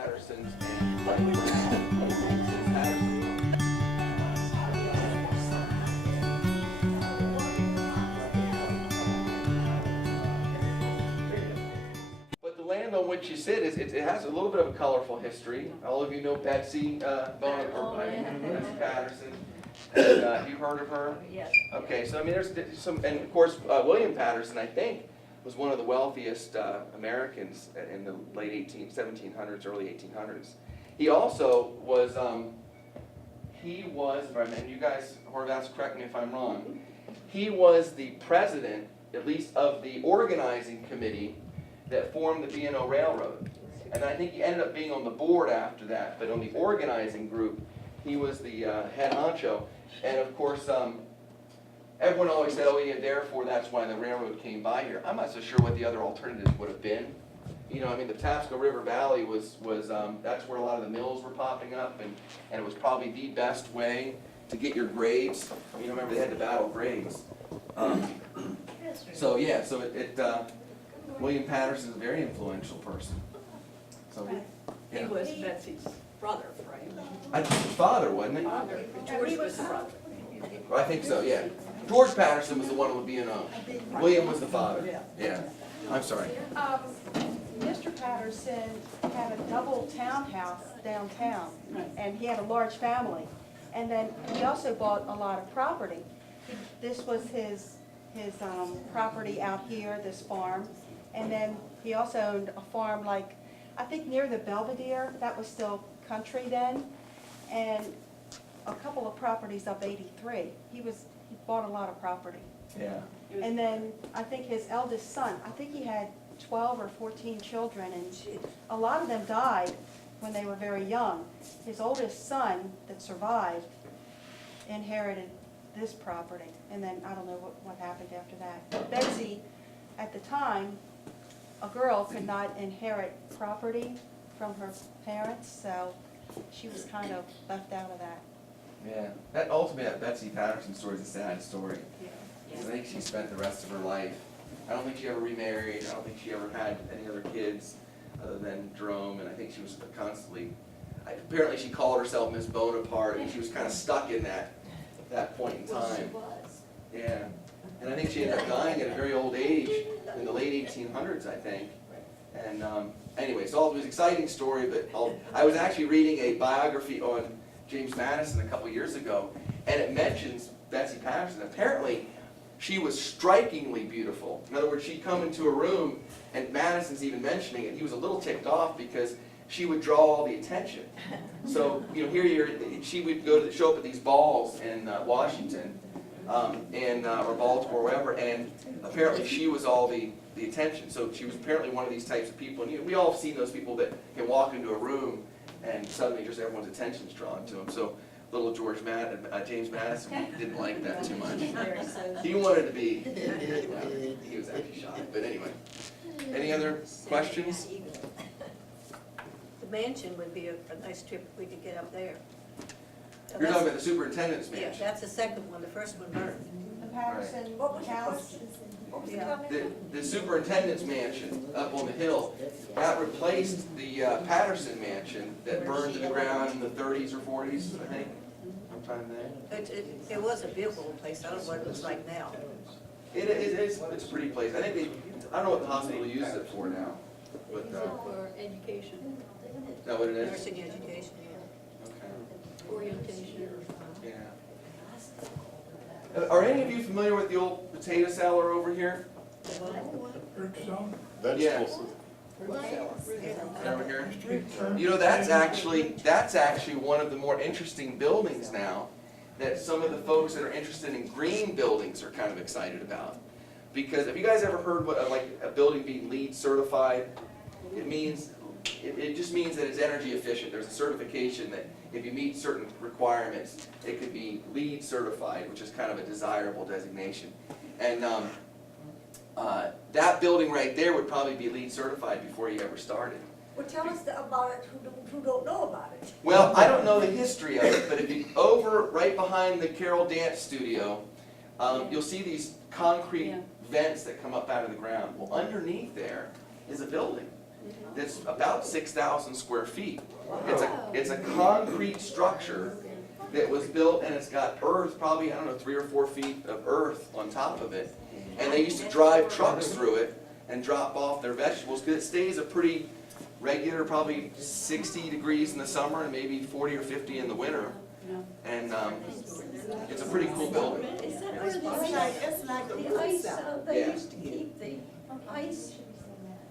Pattersons and Patterson. But the land on which you sit it has a little bit of a colorful history. All of you know Betsy Betsy Patterson. And, you heard of her? Yes. Okay, so I mean, there's some, and of course, William Patterson, I think, was one of the wealthiest Americans in the late 1700s, early 1800s. He also was, and you guys, Horvath, correct me if I'm wrong, he was the president, at least of the organizing committee that formed the B&O Railroad. And I think he ended up being on the board after that, but on the organizing group, he was the head honcho. And of course, everyone always said, oh yeah, therefore that's why the railroad came by here. I'm not so sure what the other alternatives would have been. You know, I mean, the Tapsco River Valley was that's where a lot of the mills were popping up, and it was probably the best way to get your grades. You know, remember they had to battle grades. So yeah, so William Patterson is a very influential person. So He was Betsy's brother, right? I think his father, wasn't he? Father. George was the brother. I think so, yeah. George Patterson was the one with B&O. William was the father. Yeah. I'm sorry. Mr. Patterson had a double townhouse downtown, and he had a large family. And then he also bought a lot of property. This was his property out here, this farm. And then he also owned a farm, like, I think near the Belvedere. That was still country then. And a couple of properties up 83. He bought a lot of property. Yeah. And then I think his eldest son, I think he had 12 or 14 children, and a lot of them died when they were very young. His oldest son that survived inherited this property, and then I don't know what happened after that. But Betsy, at the time, a girl could not inherit property from her parents, so she was kind of left out of that. Yeah. That Betsy Patterson story is a sad story. Yeah. I think she spent the rest of her life. I don't think she ever remarried. I don't think she ever had any other kids other than Jerome. And I think she was constantly. Apparently, she called herself Miss Bonaparte, and she was kind of stuck in that point in time. Yeah. And I think she ended up dying at a very old age in the late 1800s, I think. And anyway, so it was an exciting story. But I was actually reading a biography on James Madison a couple years ago, and it mentions Betsy Patterson. Apparently, she was strikingly beautiful. In other words, she'd come into a room, and Madison's even mentioning it. He was a little ticked off because she would draw all the attention. So, you know, she would show up at these balls in Washington, or Baltimore, wherever, and apparently she was all the attention. So she was apparently one of these types of people. And we all have seen those people that can walk into a room and suddenly just everyone's attention's drawn to them. So little James Madison didn't like that too much. He wanted to be, he was actually shy. But anyway, any other questions? The mansion would be a nice trip if we could get up there. You're talking about the superintendent's Yeah, mansion. that's the second one. The first one burned. The Patterson house. The superintendent's mansion up on the hill, that replaced the Patterson mansion that burned to the ground in the 30s or 40s, I think, sometime then. It was a beautiful place. I don't know what it looks like now. It's a pretty place. I don't know what the hospital uses it for now. But, Use it for education, is that what it is? Nursing education, yeah. Okay. orientation. Yeah. Are any of you familiar with the old potato cellar over here? Vegetables. Over here? You know, that's actually one of the more interesting buildings now that some of the folks that are interested in green buildings are kind of excited about. Because have you guys ever heard what like a building being LEED certified? It just means that it's energy efficient. There's a certification that if you meet certain requirements, it could be LEED certified, which is kind of a desirable designation. And that building right there would probably be LEED certified before you ever started. Well, tell us about it who don't know about it. Well, I don't know the history of it, but if you right behind the Carol Dance Studio, you'll see these concrete vents that come up out of the ground. Well, underneath there is a building. that's about 6,000 square feet. It's a concrete structure that was built, and it's got earth, probably, I don't know, 3 or 4 feet of earth on top of it. And they used to drive trucks through it and drop off their vegetables, because it stays a pretty regular, probably 60 degrees in the summer and maybe 40 or 50 in the winter. And it's a pretty cool building. Is that where It's like the ice, they Yeah. used to keep the ice?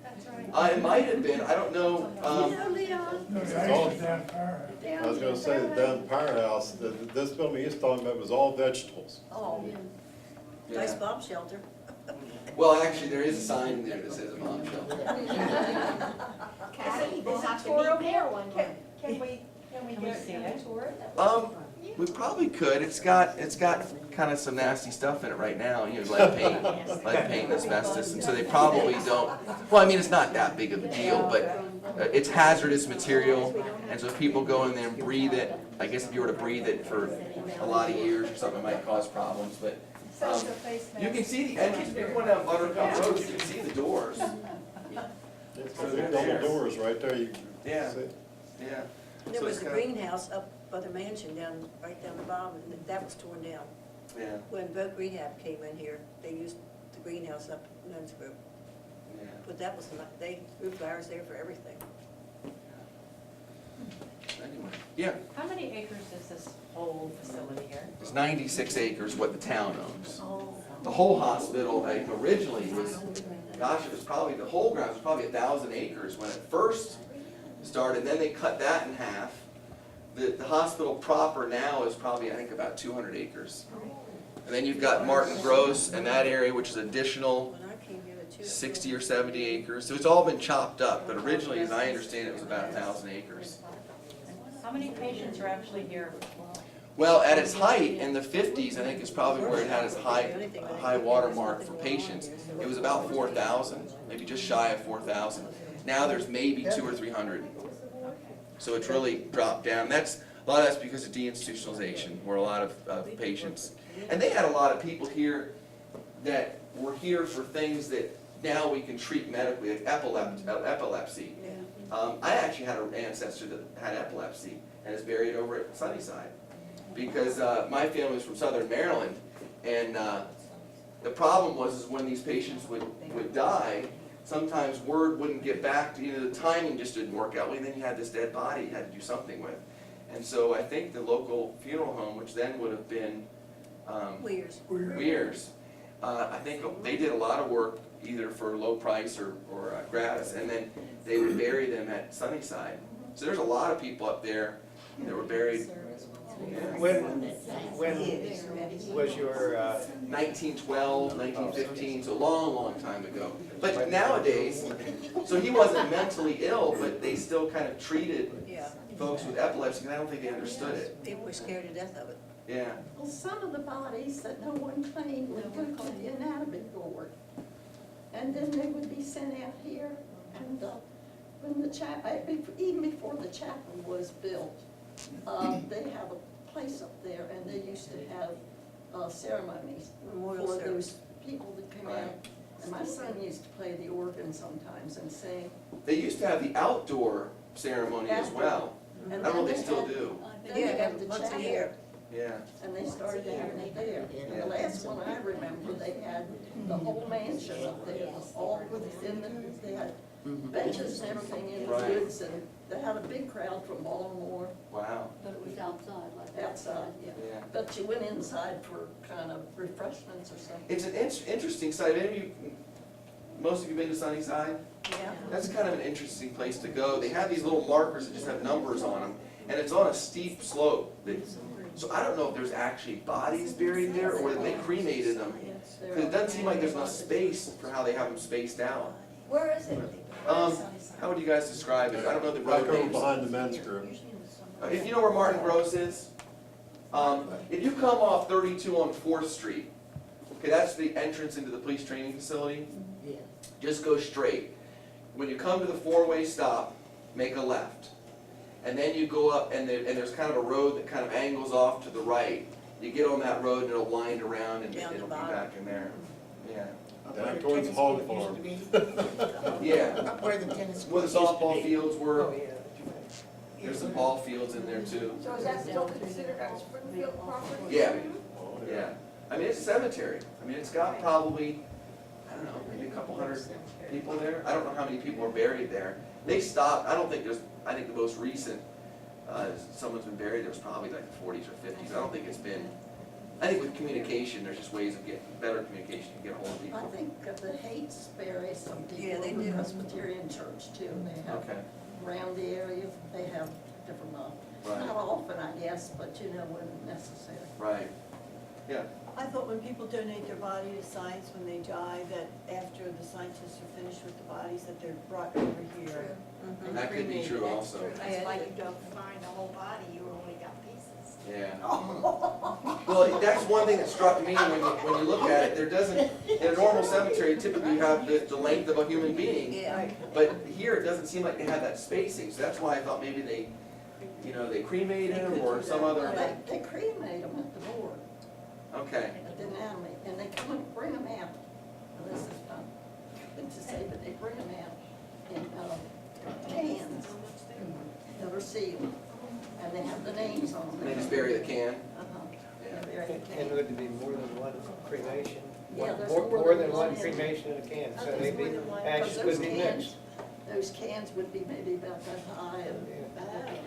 That's right. It might have been, I don't know. You know, Leon? No, the ice is down Paris. down I was gonna say, there. down at Powerhouse, this building he's talking about was all vegetables. Oh, Yeah. nice bomb shelter. Well, actually, there is a sign there that says a bomb shelter. Is it tour okay? Can we get a tour? We probably could. It's got kind of some nasty stuff in it right now. You know, lead paint, and asbestos, and so they probably don't. Well, I mean, it's not that big of a deal, but it's hazardous material, and so if people go in there and breathe it, I guess if you were to breathe it for a lot of years or something, it might cause problems. But you can see the entrance. If you're going down Buttercup Road, you can see the doors. So the double doors right there, you Yeah. see. Yeah. There So was it's a kinda- greenhouse up by the mansion right down the bottom, and that was torn down. Yeah. When Voc Rehab came in here, they used the greenhouse up in Nunsgrove. Yeah. But that was, they grew flowers there for everything. Anyway, yeah. How many acres is this whole facility here? It's 96 acres what the town owns. The whole hospital, like, originally was, gosh, it was probably, the whole ground was probably 1,000 acres when it first started. Then they cut that in half. The hospital proper now is probably, I think, about 200 acres. And then you've got Martin Gross and that area, which is additional When I came here, the two. 60 or 70 acres. So it's all been chopped up, but originally, as I understand it, was about 1,000 acres. How many patients are actually here? Well, at its height in the 50s, I think it's probably where it had its high water mark for patients. It was about 4,000, maybe just shy of 4,000. Now there's maybe 200 or 300. So it's really dropped down. A lot of that's because of deinstitutionalization, where a lot of patients, and they had a lot of people here that were here for things that now we can treat medically, like epilepsy. I actually had an ancestor that had epilepsy and is buried over at Sunnyside, because my family was from Southern Maryland, and the problem was when these patients would die, sometimes word wouldn't get back to, the timing just didn't work out. And then you had this dead body you had to do something with. And so I think the local funeral home, which then would have been Weir's, I think they did a lot of work either for low price or gratis, and then they would bury them at Sunnyside. So there's a lot of people up there that were buried. Yeah. When was your, 1912, 1915, so a long, long time ago. But nowadays, so he wasn't mentally ill, but they still kind of treated Yeah, folks with epilepsy, and I don't think they understood it. people were scared to death of it. Yeah. Well, some of the bodies that no one claimed would go to the anatomy board. And then they would be sent out here, and when the even before the chapel was built, they have a place up there, and they used to have ceremonies Memorial for service. those people that come Right. out. And my son used to play the organ sometimes and sing. They used to have the outdoor ceremony as well. I don't know if they still do. Then they Yeah, had the once a chapel, year. Yeah. and they started having it there. And the last one I remember, they had the whole mansion up there, all within they had benches and everything in the Right. woods, and they had a big crowd from Baltimore Wow. But it was outside, like outside, yeah. Yeah. But you went inside for kind of refreshments or something. It's an interesting site. Most of you been to Sunnyside? Yeah. That's kind of an interesting place to go. They have these little markers that just have numbers on them, and it's on a steep slope. So I don't know if there's actually bodies buried there or whether they cremated them, because it doesn't seem like there's enough space for how they have them spaced out. Where is it? How would you guys describe it? I don't know the Right road over names. behind the men's group. If you know where Martin Gross is, if you come off 32 on 4th Street, okay, that's the entrance into the police training facility. Just go straight. When you come to the four-way stop, make a left. And then you go up, and there's kind of a road that kind of angles off to the right. You get on that road, and it'll wind around, and Down the it'll be bottom. back in there. Yeah. Down towards the hog farm. Yeah, Where the tennis where the court used to softball be. fields Oh, were, yeah. there's some ball fields in there too. So is that still considered a Springfield property? Yeah, yeah. I mean, it's a cemetery. I mean, it's got probably, I don't know, maybe a couple hundred people there. I don't know how many people are buried there. They stopped, I don't think there's, I think the most recent, someone's been buried, there was probably like the 40s or 50s. I don't think it's been, I think with communication, there's just ways of getting, better communication to get a hold of I people. think the Hates bury some Yeah, people they in the do. Presbyterian church too. They have, Okay, around the area, they have different, Right. not often, I guess, but you know, when necessary. right. Yeah, I thought when people donate their body to science when they die, that after the scientists are finished with the bodies, that they're brought over here. and that could be cremated. true That's also. true. That's why you don't find the whole body, you only got pieces. Yeah. Well, that's one thing that struck me when you look at it, there doesn't, in a normal cemetery, typically you have the length of a human being. Yeah. But here, it doesn't seem like they have that spacing, so that's why I thought maybe they, they cremate him or some Well, other, they cremate them at the board, okay. at the anatomy, and they come and bring them out. Now, this is not good to say, but they bring them out in cans that are sealed, and they have the names on them. They just bury the can. Uh-huh. Yeah. They bury the And can. would there be more than one cremation? Yeah, there's More than one in- cremation in a can, so There's they'd be, more than one, ashes because would those be cans- mixed. Those cans would be maybe about that high and.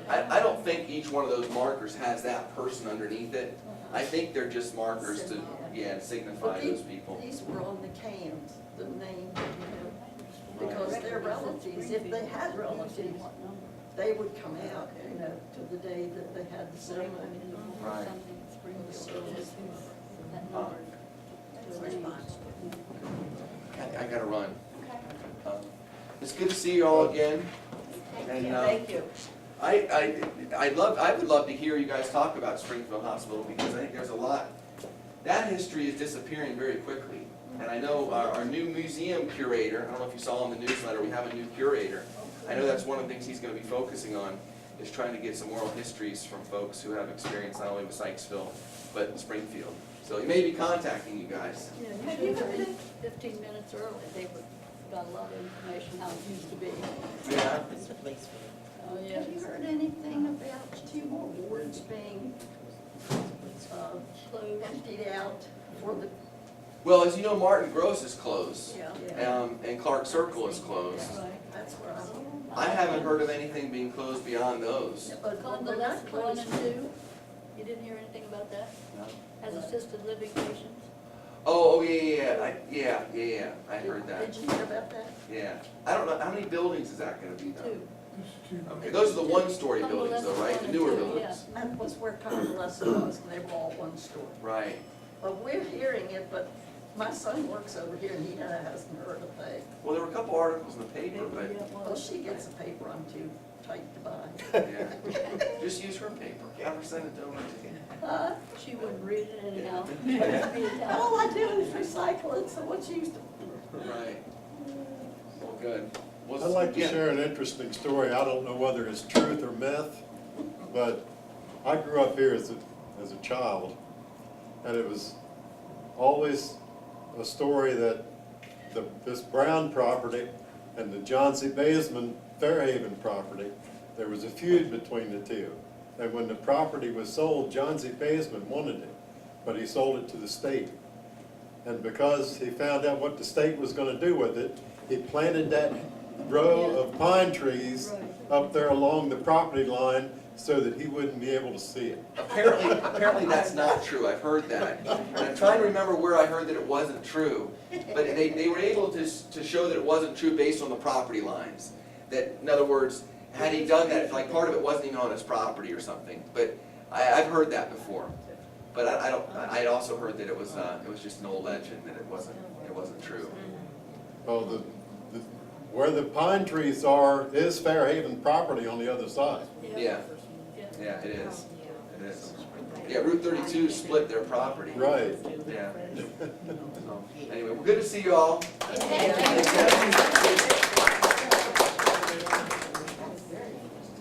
I don't think each one of those markers has that person underneath it. I think they're just markers to, to signify those people. These were on the cans, the name, because they're relatives, if they had relatives, they would come out, to the day that they had the ceremony. Right. The service. Huh. I gotta run. It's good to see you all again. And, Thank you. I would love to hear you guys talk about Springfield Hospital because I think there's a lot. That history is disappearing very quickly. And I know our new museum curator, I don't know if you saw in the newsletter, we have a new curator. I know that's one of the things he's going to be focusing on, is trying to get some oral histories from folks who have experience not only with Sykesville, but in Springfield. So he may be contacting you guys. Have you heard it? 15 minutes early, they got a lot of information how it used to be. Yeah. It's a place for it. Oh, yeah. Have you heard anything about two more wards being emptied out for the, Well, as you know, Martin Gross is closed, Yeah. and Clark Circle is closed. that's where I haven't heard of anything being closed beyond those. but Called the they're not left 1 closed. and 2, you didn't hear anything about that? No. As assisted living patients? Oh, yeah, I heard that, Did you hear about that? yeah. I don't know, how many buildings is that gonna be though? 2. Okay, those are the one-story buildings though, right? The newer buildings? That was where convalescent was, and they were all one story. Right. But we're hearing it, but my son works over here and he hasn't heard a thing. Well, there were a couple articles in the paper, but, Well, she gets the paper, I'm too tight to buy. yeah. Just use her paper, have her send it over to She wouldn't read it anyhow. All I do is recycle it, so what's used to. you. Right. Well, good. Well, I'd like to yeah. share an interesting story. I don't know whether it's truth or myth, but I grew up here as a child, and it was always a story that this Brown property and the John C. Baseman Fairhaven property, there was a feud between the two. And when the property was sold, John C. Baseman wanted it, but he sold it to the state. And because he found out what the state was gonna do with it, he planted that row of pine trees up there along the property line so that he wouldn't be able to see it. Apparently that's not true, I've heard that. And I'm trying to remember where I heard that it wasn't true. But they were able to show that it wasn't true based on the property lines. That, in other words, had he done that, like part of it wasn't even on his property or something. But I've heard that before. But I'd also heard that it was just an old legend, that it wasn't true. Oh, where the pine trees are is Fairhaven property on the other side. Yeah, yeah, it is. It is. Yeah, Route 32 split their property. Right. Yeah. So, anyway, well, good to see you all.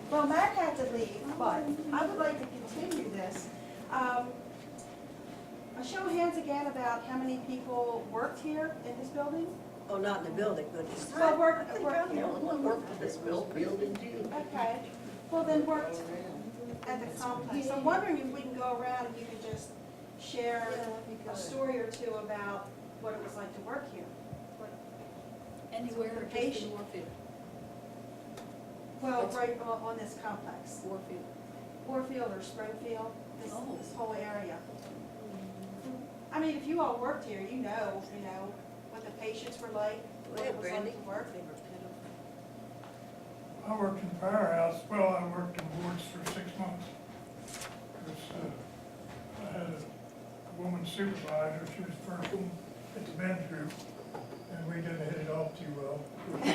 Well, Mac had to leave, but I would like to continue this. A show of hands again about how many people worked here in this building? Oh, not in the building, but it's. Well, I think I'm the only one worked in this building too. okay, well then worked at the complex. I'm wondering if we can go around and you can just share a story or two about what it was like to work here. Anywhere or just in Warfield? Well, right on this complex, Warfield. Warfield or Springfield, Oh. this whole area. I mean, if you all worked here, you know what the patients were like, what it was like to work. I worked in the firehouse, well, I worked in wards for 6 months. I had a woman supervisor, she was the first one at the men's group, and we didn't hit it off too well. I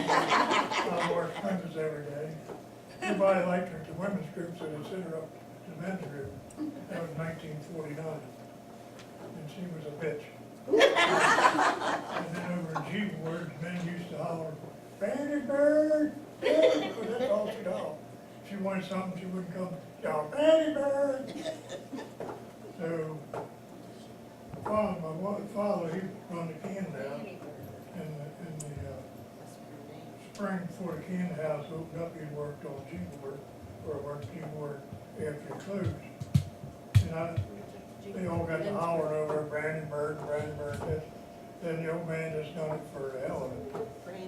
wore expenses every day. Nobody liked her at the women's group, so they sent her up to the men's group. That was 1949, and she was a bitch. And then over in G wards, men used to holler, "Barnabas, because that's all she'd holler. If she wanted something, she wouldn't come, y'all, Barnabas. So, my father, he run the Candland, and the spring before the Cannon house opened up, he worked on G ward, or worked G ward after it closed. And they all got to hollering over Brandenburg. Then the old man just done it for the hell of it.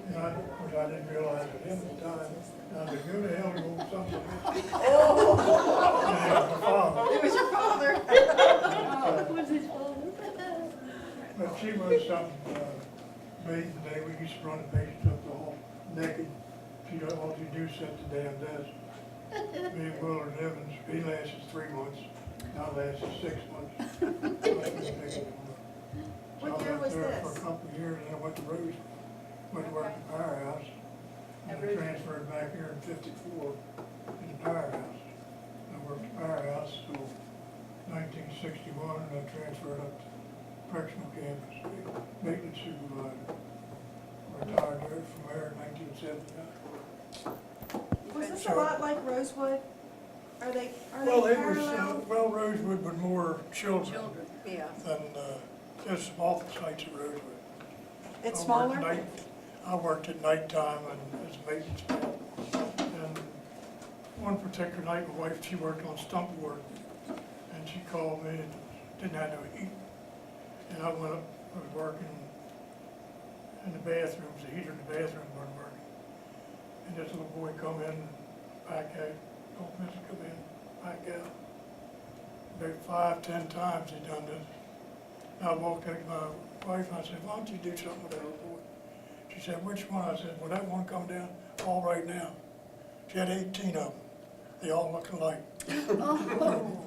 And of course, I didn't realize it at the time. I said, "Who the hell you want something?" And it was my father. It was your father. Was his father? But she was something, back in the day, we used to run the patients up the hall naked. She don't, all she do is sit at the damn desk. Me and Willard Evans, he lasted 3 months, I lasted 6 months. What year was So I went there for this? a couple of years, and I went to Rose, went to work at the firehouse. And I transferred back here in '54 to the firehouse. I worked at the firehouse till 1961, and I transferred up to correctional campus, maintenance supervisor. Retired there from there in 1979. Was this a lot like Rosewood? Are they Well, it was, parallel? well, Rosewood was more children Children, yeah. than, there's some awful sites at Rosewood. It's I worked smaller? I worked at nighttime and as a maintenance man. And one particular night, my wife, she worked on stump ward, and she called me and didn't have no heat. And I went up, I was working in the bathrooms, the heater in the bathroom wasn't working. And this little boy come in, back out, old Mr. come in, back out. About 5, 10 times he done this. And I walked up to my wife and I said, "Why don't you do something with that little boy?" She said, "Which one?" I said, "Well, that one come down all right now." She had 18 of them. They all looked alike. Oh,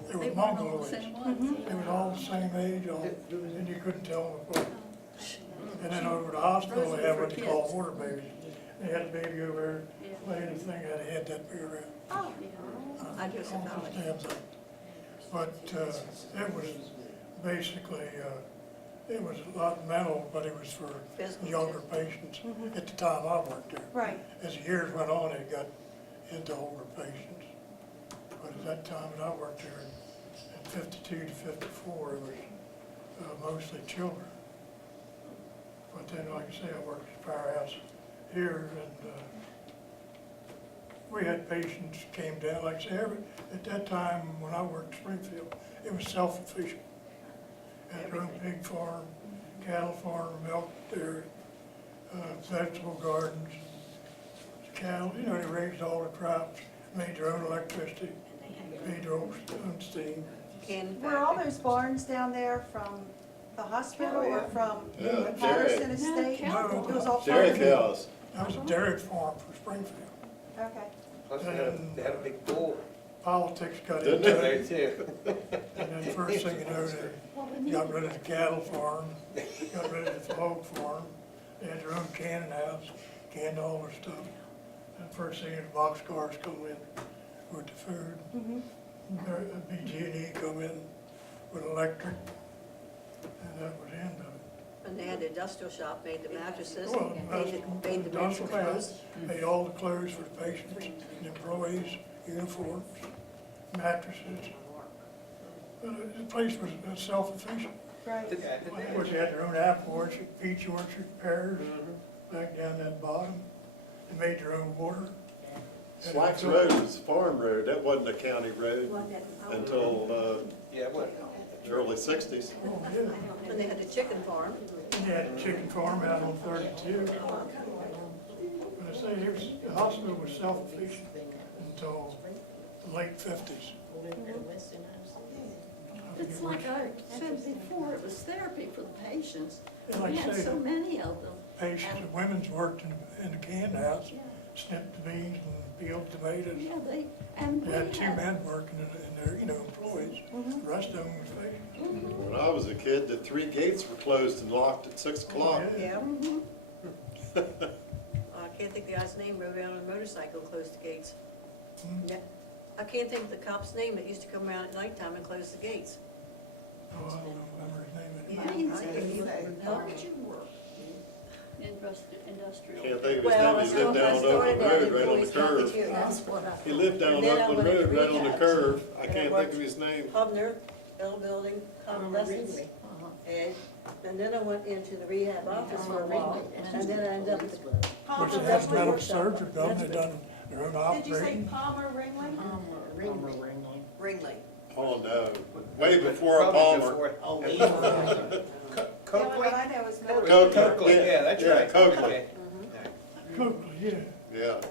They were they weren't all the mongoloids. same ones. They was all the same age, and you couldn't tell them apart. And then over at the hospital, they had what they call water babies. They had a baby over there, laying the thing, had a head that big around. Oh, I just Almost acknowledge. damn thing. But it was basically, it was a lot mental, but it was for Physical, younger patients at the time I worked there. right. As the years went on, it got into older patients. But at that time that I worked there, in 52 to 54, it was mostly children. But then, like I say, I worked at the firehouse here, and we had patients came down, like I say, at that time when I worked in Springfield, it was self-sufficient. Had their own pig farm, cattle farm, milk dairy, vegetable gardens, cattle, you know, they raised all the crops, made their own electricity, made their own steam. And Were all those barns down there from the hospital or from Yeah, the Patterson dairy. estate? No, It was all Dairy part of it? cows. That was a dairy farm for Springfield. Okay. Plus they had a big pool. Politics got Didn't into There it, too. and then first thing you know, they got rid of the cattle farm, got rid of the hog farm, they had their own canning house, canned all their stuff. And first thing, the boxcars come in with the food. BG&E come in with electric, and that was the end of it. And they had the industrial shop, made the mattresses, Well, made the men's industrial clothes. shop made all the clothes for the patients, the employees, uniforms, mattresses. The place was self-sufficient. Right. Of course, they had their own apple orchard, peach orchard, pears, back down that bottom, and made their own water. And Slacks it- Road was a farm road, that wasn't a county road until Yeah, what? the early 60s. Oh, yeah. When they had the chicken farm. And they had a chicken farm out on 32. But I say, the hospital was self-sufficient until the late 50s. It's like I said before, it was therapy for the patients. And like We I had say, so many of them. patients and women's worked in the can house, snipped the beans and peeled tomatoes. Yeah, and They we had two had, men working in their, employees. The rest of them was patients. When I was a kid, the 3 gates were closed and locked at 6 o'clock. Yeah. mhm. I can't think of the guy's name, rode around on a motorcycle, closed the gates. Hmm. Yeah. I can't think of the cop's name that used to come around at nighttime and close the gates. Oh, I don't remember his name Yeah. Amazing. Where did you work? Industrial. Can't think of his Well, name, he lived down on Oakland Road, right on the curve. That's what I. He lived down And then I Oakland went into Road, right on the rehab. curve. I And I can't think worked- of his name. Hubner, Bell Building, convalescence. And then I went into the rehab office for a while, and then I ended up at the Which they had metal surgery done, they done their own Did you say operating. Palmer Ringley? Ringley. Oh, no, way before Probably Palmer. before- The only Coakley? one I know is Mel. Coakley, yeah, that's Yeah, right. Coakley. Okay. Coakley, yeah, Yeah,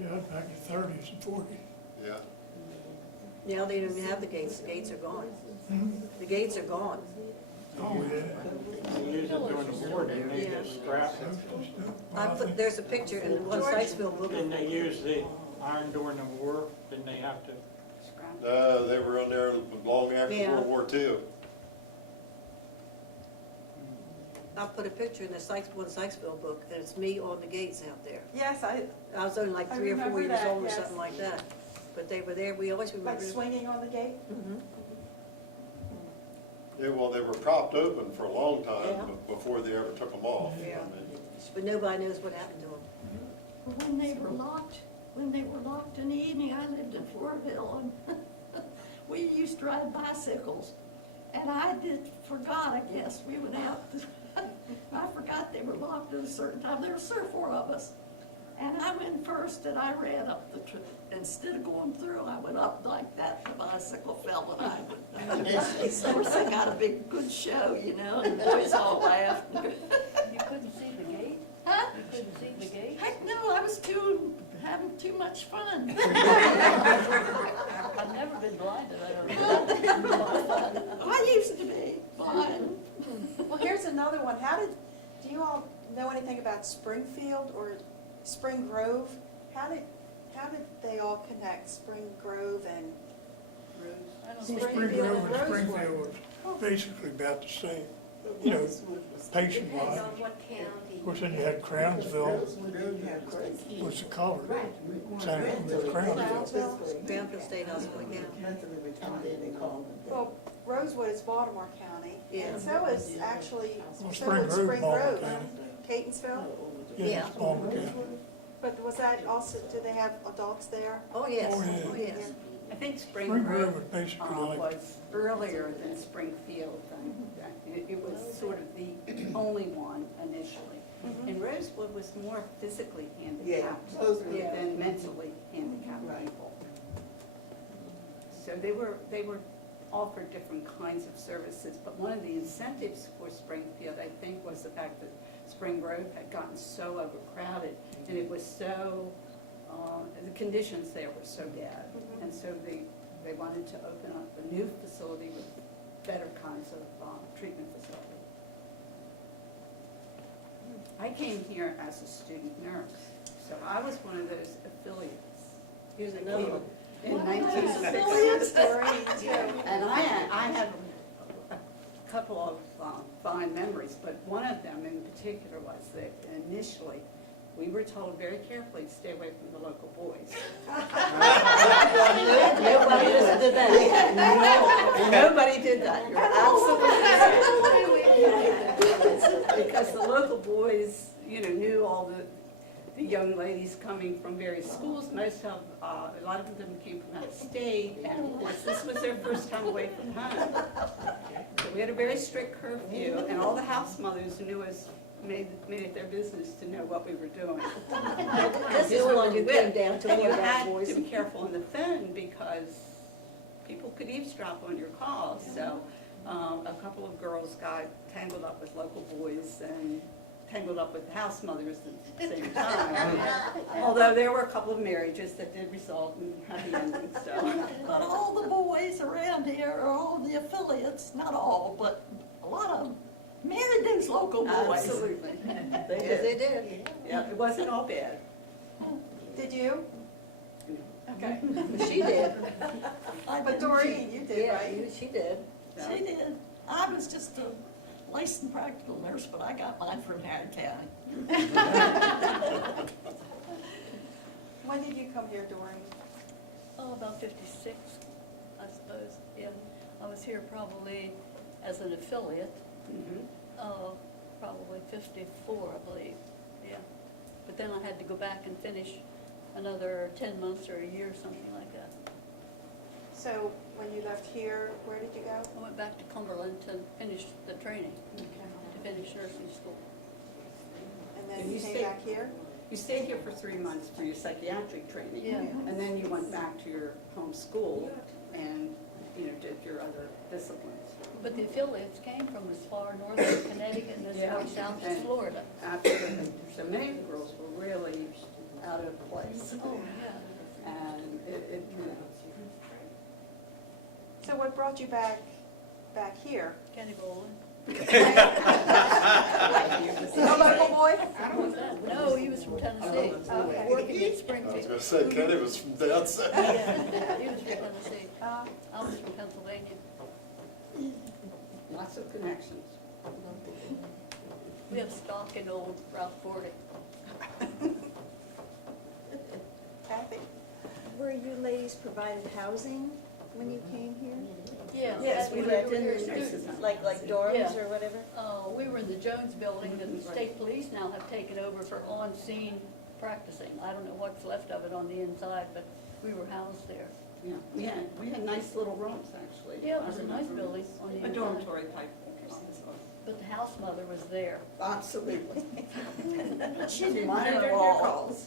yeah, back in the 30s and 40s. yeah. Now they don't even have the gates are gone. Hmm? The gates are gone. Oh, yeah. They use it during the war, didn't they, Yeah. to scrap it? I put, there's a picture in the one Sykesville book. Didn't they use the iron during the war? Didn't they have to? They were on there long after Yeah. World War II. I put a picture in the one Sykesville book, and it's me on the gates out there. Yes, I was only like I 3 or 4 remember years that, old or yes. something like that. But they were there, we always like remember. swinging on the gate? Mhm. Yeah, well, they were propped open for a long Yeah. time before they ever took them off. Yeah. But nobody knows what happened to them. When they were locked in the evening, I lived in Floraville, and we used to ride bicycles. And forgot, I guess, we went out, I forgot they were locked at a certain time, there were 3 or 4 of us. And I went first, and I ran up the instead of going through, I went up like that, the bicycle fell behind me. Of course, I got a big, good show, and the boys all laughed. You couldn't see the gate? Huh? You couldn't see the gate? Heck no, I was having too much fun. I've never been blinded, I don't know. I used to be blind. Well, here's another one. Do you all know anything about Springfield or Spring Grove? How did they all connect, Spring Grove and I don't Well, think. Spring Grove and Springfield was basically about the same, patient-wise. what county. Of course, then you had Crownsville, was the color, same with Crownsville. Granville State Hospital, yeah. Well, Rosewood is Baltimore County, Yeah. and so is actually, Well, so Spring is Grove, Spring Baltimore Grove. County. Catonsville? Yeah, it's Baltimore County. But was that also, do they have adults there? Oh, yes, Oh, yeah. oh, yes. I think Spring Spring Grove Grove was basically like, was earlier than Springfield. It was sort of the only one initially. And Rosewood was more physically handicapped than mentally handicapped people. So they were offered different kinds of services, but one of the incentives for Springfield, I think, was the fact that Spring Grove had gotten so overcrowded, and it was so, the conditions there were so bad. And so they wanted to open up a new facility with better kinds of treatment facility. I came here as a student nurse, so I was one of those affiliates. Here's another one. In 1960. And I had a couple of fine memories, but one of them in particular was that initially, we were told very carefully to stay away from the local boys. Nobody listened to that. Nobody did that. You're absolutely right. Because the local boys, knew all the young ladies coming from various schools. Most of, a lot of them came from out of state, and of course, this was their first time away from home. So we had a very strict curfew, and all the house mothers knew us made it their business to know what we were doing. This is one who came down to And one you of our had boys. to be careful on the phone because people could eavesdrop on your calls. So a couple of girls got tangled up with local boys and tangled up with house mothers at the same time. Although there were a couple of marriages that did result in happy endings, so. But all the boys around here, or all the affiliates, not all, but a lot of them, married these local boys. Absolutely. Yes, they did. Yeah, it wasn't all bad. Did you? Okay. She did. But Doreen, you did, Yeah, right? she did. She did. I was just a licensed practical nurse, but I got mine from Harris County. When did you come here, Doreen? Oh, about 56, I suppose, yeah. I was here probably as an affiliate, probably 54, I believe, yeah. But then I had to go back and finish another 10 months or a year, something like that. So when you left here, where did you go? I went back to Cumberland to finish the training, to finish nursing school. And then And you you came stayed- back here? You stayed here for 3 months for your psychiatric training. Yeah. And then you went back to your home school and, did your other disciplines. But the affiliates came from as far north as Connecticut and as Yeah. far south as And- Florida. Absolutely. So many of the girls were really out of place. Oh, yeah. And it So what brought you back here? Kenny Bolin. No local boy? No, he was from Tennessee, Okay. working in I was Springfield. gonna say, Kenny was from down south. Yeah, he was from Tennessee. I was from Pennsylvania. lots of connections. We have stock in old Route 40. Kathy? Were you ladies provided housing when you came here? Yeah. Yes, we lived in Nurses' the, home. like dorms Yeah. or whatever. We were in the Jones building, and the state police now have taken over for on-scene practicing. I don't know what's left of it on the inside, but we were housed there. Yeah, we had nice little rooms, actually. Yeah, it was a nice building on the A inside. dormitory type. But the house mother was there. Absolutely. She didn't Monitored know your all. calls.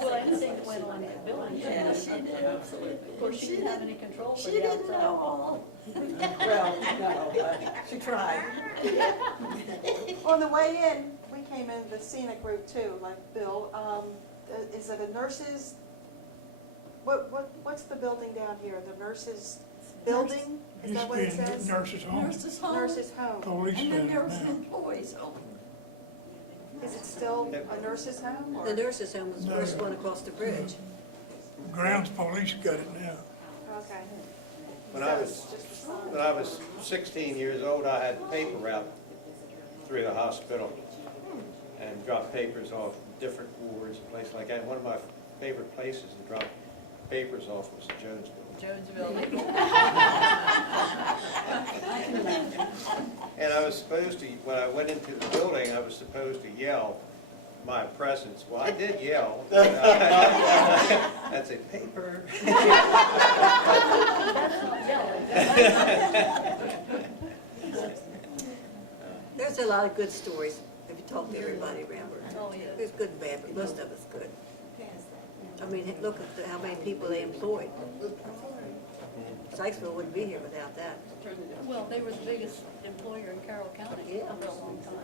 Well, anything that went on in the building. Yeah, she did. Absolutely. Of course, she didn't have any control for She the didn't know outside. all. Well, no, but she tried. On the way in, we came in the scenic route too, like Bill. Is it a nurses, what's the building down here? The nurses building? Is Used that to what be it a says? nurse's home, Nurses home. Nurses home. police And then there was an center now. employees home. Is it still a nurses home or? The nurse's home was the first one across the bridge. Grounds police got it now. Okay. When So I it's was, just a sign. when I was 16 years old, I had paper route through the hospital and dropped papers off different wards and places like that. One of my favorite places to drop papers off was the Jones Building. Jones building. And I was supposed to, when I went into the building, I was supposed to yell my presence. Well, I did yell. That's a paper. There's a lot of good stories if you talk to everybody around here. Oh, yeah. There's good and bad, but most of it's good. I mean, look at how many people they employed. Sykesville wouldn't be here without that. Well, they were the biggest employer in Carroll County Yeah. for a long time.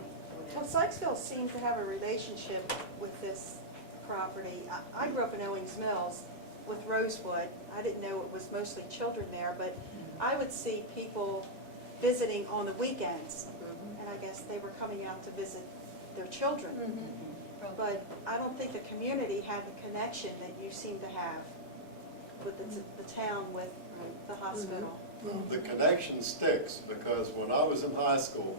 Well, Sykesville seemed to have a relationship with this property. I grew up in Owings Mills with Rosewood. I didn't know it was mostly children there, but I would see people visiting on the weekends. And I guess they were coming out to visit their children. But I don't think the community had the connection that you seem to have with the town, with the hospital. Well, the connection sticks, because when I was in high school,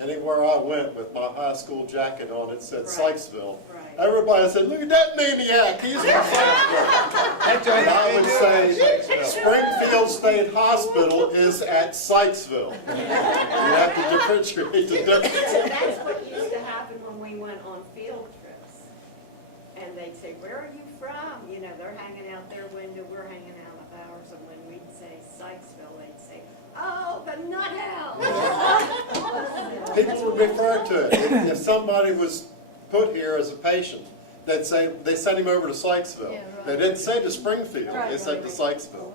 anywhere I went with my high school jacket on, it said Right. Sykesville. Right. Everybody said, "Look at that maniac, he's from Sykesville." And I would say, Springfield State Hospital is at Sykesville. You have to differentiate the difference. That's what used to happen when we went on field trips. And they'd say, "Where are you from?" They're hanging out their window, we're hanging out of ours, and when we'd say Sykesville, they'd say, oh, the nut house. People would refer to it. If somebody was put here as a patient, they'd say, they sent him over to Sykesville. Yeah, right. They didn't say to Springfield, they said to Sykesville.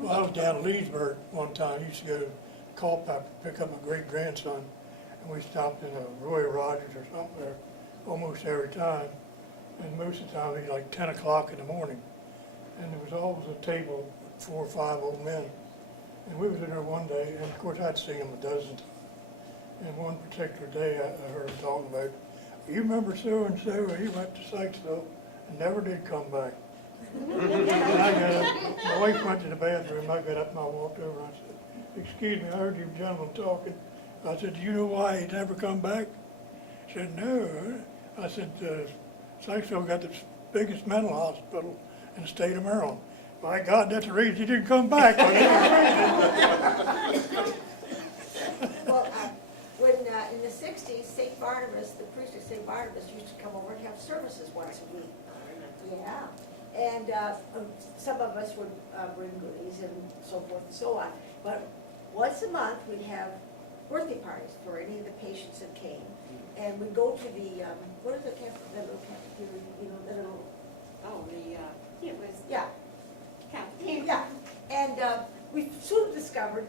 Well, I was down in Leesburg one time, used to go to Culpeper, pick up my great-grandson, and we stopped in a Roy Rogers or something there almost every time. And most of the time, it'd be like 10 o'clock in the morning. And there was always a table with 4 or 5 old men. And we was in there one day, and of course, I'd seen them a dozen times. And one particular day, I heard them talking about, you remember so-and-so, he went to Sykesville and never did come back. And I got up, my wife went to the bathroom, I got up and I walked over and I said, excuse me, I heard you gentlemen talking. I said, do you know why he never come back? She said, no. I said, Sykesville got the biggest mental hospital in the state of Maryland. My God, that's the reason he didn't come back. Well, when, in the 60s, St. Barnabas, the priest of St. Barnabas used to come over and have services once a week. Yeah, and some of us would bring goodies and so forth and so on. But once a month, we'd have birthday parties for any of the patients that came. And we'd go to the, what is the little cafeteria, you know, the little, Oh, it was yeah, cafeteria. yeah. And we soon discovered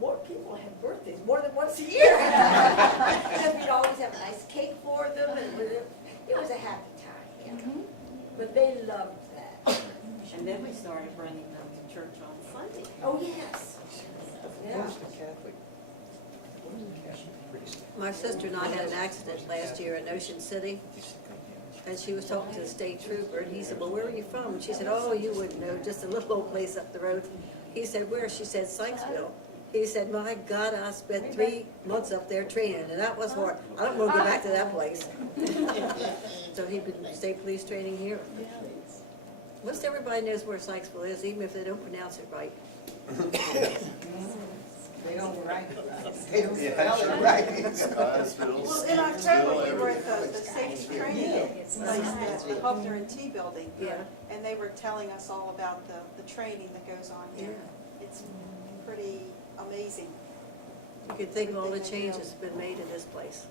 more people had birthdays more than once a year. And we'd always have a nice cake for them, and it was a happy time, yeah. But they loved that. And then we started bringing them to church on Sunday. Oh, yes. Yeah. My sister and I had an accident last year in Ocean City, and she was talking to the state trooper, and he said, well, where are you from? And she said, oh, you wouldn't know, just a little old place up the road. He said, where? She said, Sykesville. He said, my God, I spent 3 months up there training, and that was hard. I don't want to go back to that place. So he'd been state police training here. Most everybody knows where Sykesville is, even if they don't pronounce it right. They don't write. Well, in October, we were at the safety training place, the Hubner and T building. Yeah. And they were telling us all about the training that goes on here. It's pretty amazing. You could think of all the changes that have been made in this place.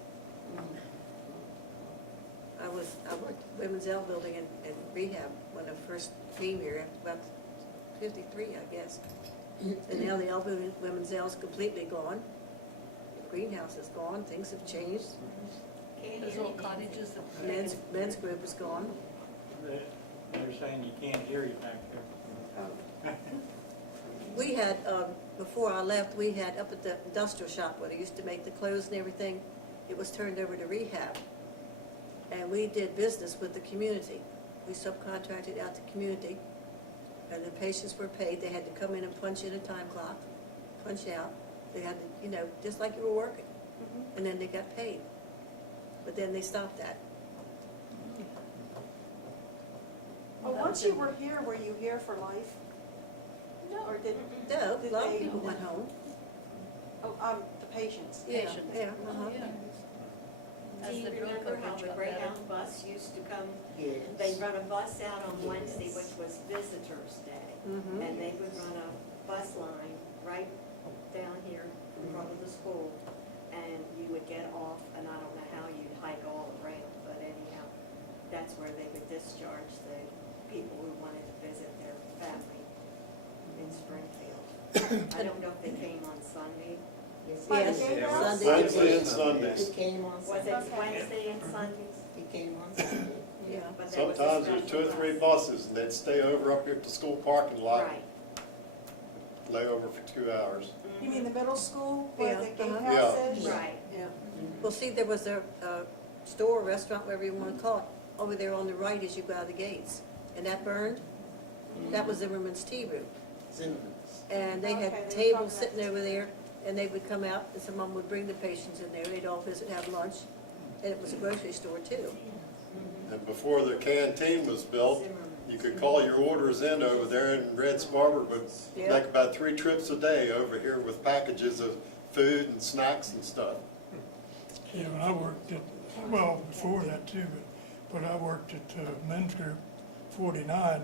I worked Women's Health Building in rehab when I first came here, about 53, I guess. And now the Women's Health is completely gone. The greenhouse is gone, things have changed. Those little cottages. Men's group is gone. They're saying you can't hear you back there. We had, before I left, we had up at the industrial shop where they used to make the clothes and everything, it was turned over to rehab. And we did business with the community. We subcontracted out the community, and the patients were paid. They had to come in and punch in a time clock, punch out. They had to, you know, just like you were working. And then they got paid. But then they stopped that. Well, once you were here, were you here for life? No. Or did No, did a lot of they- people went home. Oh, the patients. Yeah, Patients. yeah, Do you remember how the Greyhound bus used to come? They'd run a bus out on Wednesday, which was Visitors Day. Mhm. And they would run a bus line right down here in front of the school. And you would get off, and I don't know how you'd hike all around, but anyhow, that's where they would discharge the people who wanted to visit their family in Springfield. I don't know if they came on Sunday. Yes, Sunday. Wednesday and Sundays. Was it Wednesday and Sundays? yeah. But there was a Sometimes there's 2 or special 3 bus. buses, and they'd stay over up here at the school parking lot, Right. lay over for 2 hours. You mean the middle school where Yeah, the uh-huh. gatehouse is? Right. Yeah. Well, see, there was a store, restaurant, whatever you want to call it, over there on the right as you go out of the gates. And that burned. That was Zimmerman's Tea Room. And they Okay, had they were tables talking sitting about- over there, and they would come out, and someone would bring the patients in there. They'd all visit, have lunch. And it was a grocery store, too. And before the canteen was built, you could call your orders in over there, and Red Barber would Yeah. make about 3 trips a day over here with packages of food and snacks and stuff. Yeah, when I worked at, well, before that too, but I worked at Men's Group 49,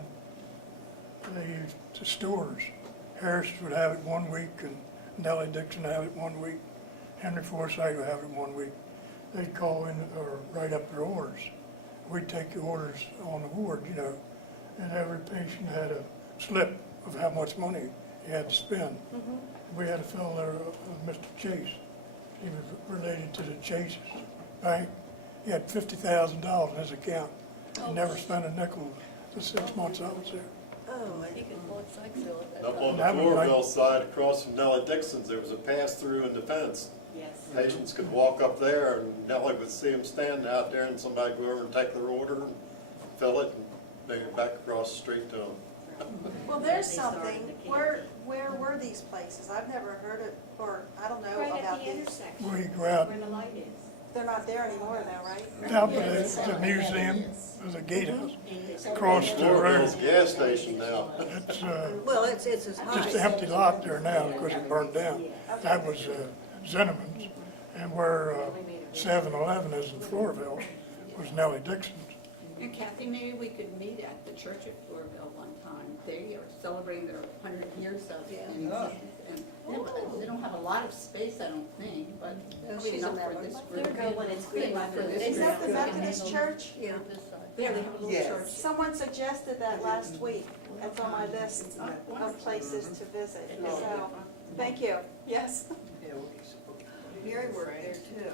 they used the stores Harris would have it 1 week, and Nellie Dixon have it 1 week. Henry Forsyth would have it 1 week. They'd call in or write up their orders. We'd take the orders on the ward, you know, and every patient had a slip of how much money he had to spend. We had a fellow there, Mr. Chase. He was related to the Chase Bank. He had $50,000 in his account. He never spent a nickel the 6 months I was there. Oh, He could bought Sykesville at that Up time. on the That was like- Floorville side, across from Nellie Dixon's, there was a pass-through in the fence. Yes. Patients could walk up there, and Nellie would see them standing out there, and somebody go over and take their order, and fill it, and bring it back across the street to them. Well, there's something, where were these places? I've never heard it, or I don't know Right at about the these. intersection, We go out, where the light is. They're not there anymore though, right? out by the museum, there's a gatehouse, across the road. Floorville's gas station now. It's, well, it's as just high. an empty lot there now because it burned down. That was Zinnemann's, and where 7-Eleven is in Floorville was Nellie Dixon's. And Kathy, maybe we could meet at the church at Floorville one time. They are celebrating their 100 years of it. And they don't have a lot of space, I don't think, but No, probably she's enough in that for one. this They're group. good when it's green For weather. this Is that the group. Methodist church? Yeah. This side. Yeah, they have a little Yes. church. Someone suggested that last week. That's on my list of places to visit. So, thank you. Yes. Mary worked there too.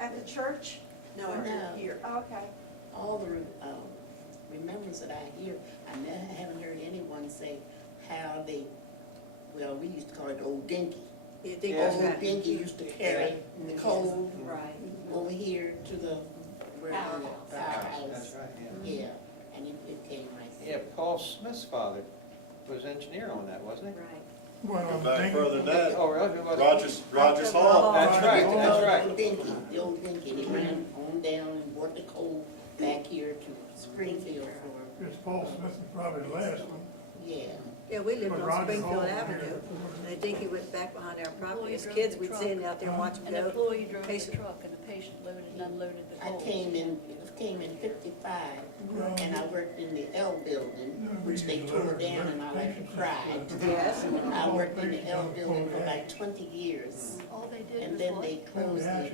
At the church? No, No. here. Oh, okay. All the remembrance that I hear, I haven't heard anyone say how they, well, we used to call it Old Dinky. You think Yeah. that's Old right? Dinky used to carry the coal Right. over here to the, where Our our house. That's right, yeah. Yeah, and it came right Yeah, there. Paul Smith's father was engineer on that, wasn't he? Right. Well, Back further than that, Oh, really? Who was it? Rogers Hall. That's right, that's right. Old Dinky, the Old Dinky, they ran on down and brought the coal back here to Springfield for, It's Paul Smith is probably the last one. yeah. Yeah, we lived But on Roger Springfield Hall, Avenue, yeah. and I think he went back behind our property. As Employee kids, drove we'd the stand out there and watch them An go. employee drove the Patient- truck and the patient loaded and unloaded the I coal. came in 55, and I worked in the L building, which they tore down, and I like cried. Yes. I worked in the L building for like 20 years, All they did and was then what? they closed it.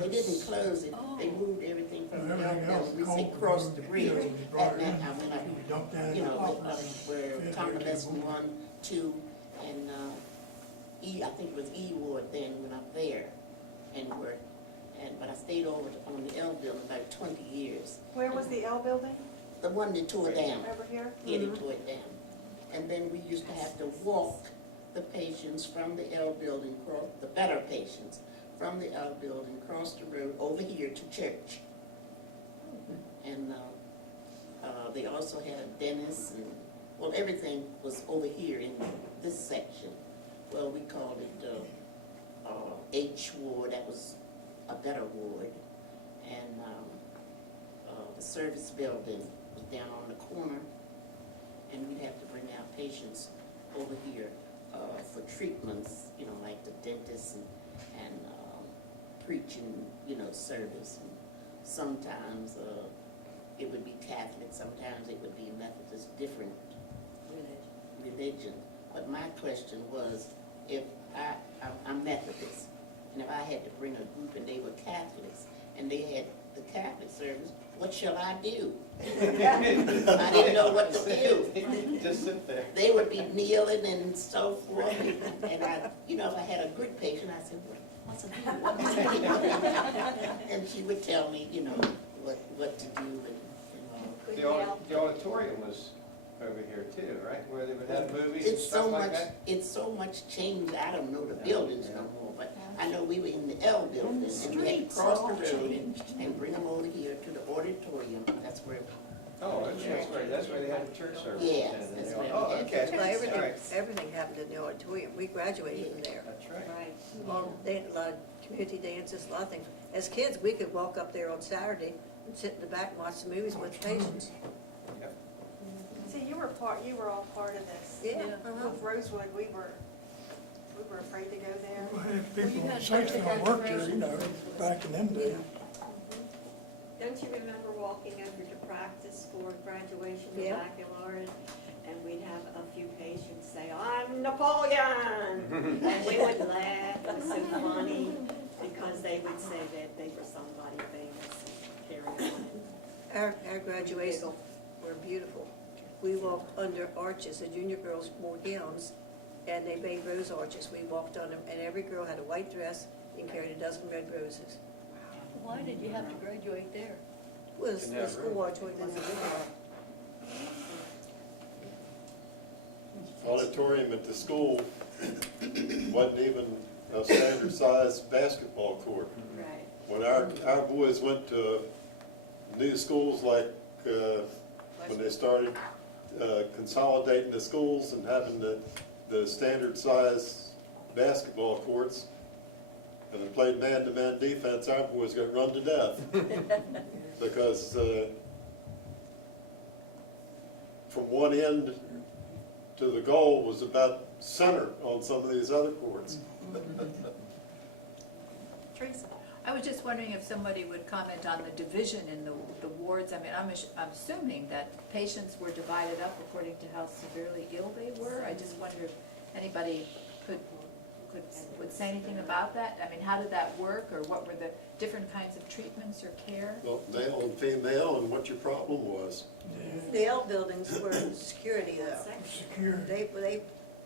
They didn't close it, they moved everything from the L building, we say cross the bridge. At night, I went up, you know, where Barnabas 1, 2, and E, I think it was E Ward then, went up there and worked. But I stayed over on the L building about 20 years. Where was the L building? The one that tore down. Over here? Yeah, they tore it down. And then we used to have to walk the patients from the L building, the better patients, from the L building, across the road, over here to church. And they also had a dentist, and, well, everything was over here in this section. Well, we called it H ward, that was a better ward. And the service building was down on the corner, and we'd have to bring our patients over here for treatments, you know, like the dentist and preaching, you know, service. And sometimes it would be Catholic, sometimes it would be Methodist, different religion. But my question was, if I'm Methodist, and if I had to bring a group and they were Catholics, and they had the Catholic service, what shall I do? I didn't know what to do. Just sit there. They would be kneeling and so forth, and I, you know, if I had a good patient, I said, what's a do? What's a do? And she would tell me, you know, what to do and all. The auditorium was over here too, right? Where they would have movies and stuff like that? It's so much changed, I don't know the buildings no more, but I know we were in the L building, and we had to cross the road and bring them over here to the auditorium, that's where. Oh, that's where they had the church service. Yes, that's where Oh, we had okay. Well, All right. everything happened in the auditorium. We graduated from there. That's right. Right. A lot of community dances, a lot of things. As kids, we could walk up there on Saturday and sit in the back and watch the movies with the patients. See, you were all part of this. Yeah. With Rosewood, we were afraid to go there. Well, people in Sykesville worked there, you know, back in them days. Don't you remember walking over to practice for graduation with Yeah. baccalaureate? and we'd have a few patients say, "I'm Napoleon," and we would laugh. It was so funny because they would say that they were somebody famous. Carry on. Our graduations were beautiful. We walked under arches, the junior girls wore gowns, and they made rose arches. We walked on them, and every girl had a white dress and carried a dozen red roses. Why did you have to graduate there? Was the school auditorium was a big one. Auditorium at the school wasn't even a standard size basketball court. Right. When our boys went to new schools like, when they started consolidating the schools and having the standard size basketball courts, and they played man-to-man defense, our boys got run to death. Because from one end to the goal was about center on some of these other courts. Teresa, I was just wondering if somebody would comment on the division in the wards. I mean, I'm assuming that patients were divided up according to how severely ill they were. I just wonder if anybody would say anything about that. I mean, how did that work, or what were the different kinds of treatments or care? Well, male and female, and what your problem was. The L buildings were security though. Secure.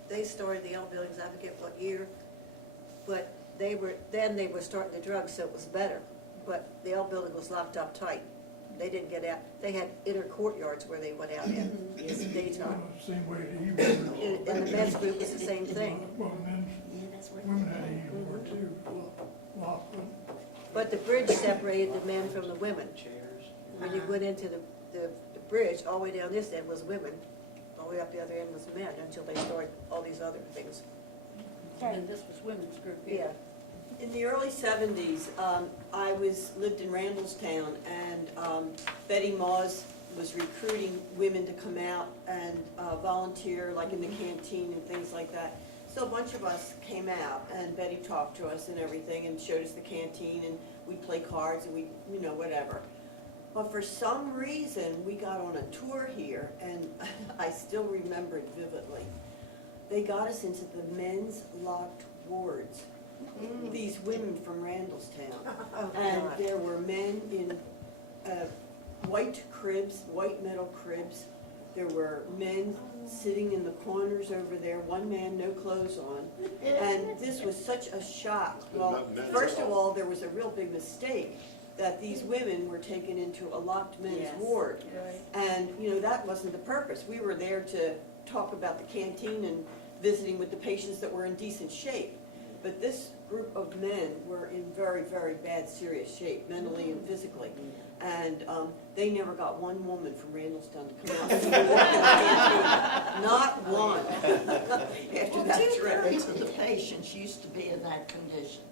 They started the L buildings, I forget what year, but they were starting the drugs, so it was better. But the L building was locked up tight. They didn't get out. They had inner courtyards where they went out in the daytime. Same way the evening. And the men's group was the same thing. Well, women had evening work too, locked up. But the bridge separated the men from the women. When you went into the bridge, all the way down this end was women, all the way up the other end was men, until they started all these other things. And this was women's group Yeah. here. In the early 70s, I lived in Randallstown, and Betty Maws was recruiting women to come out and volunteer, like in the canteen and things like that. So a bunch of us came out, and Betty talked to us and everything, and showed us the canteen, and we'd play cards, and whatever. But for some reason, we got on a tour here, and I still remember it vividly. They got us into the men's locked wards. These women from Randallstown. Oh, And God. there were men in white cribs, white metal cribs. There were men sitting in the corners over there, one man, no clothes on. And this was such a shock. Well, Not men's first at of all. all, there was a real big mistake, that these women were taken into a locked men's Yes. ward. Right. And, that wasn't the purpose. We were there to talk about the canteen and visiting with the patients that were in decent shape. But this group of men were in very, very bad, serious shape, mentally and physically. And they never got one woman from Randallstown to come out and walk in the canteen. Not one. After Well, that trip. 2/3 of the patients used to be in that condition.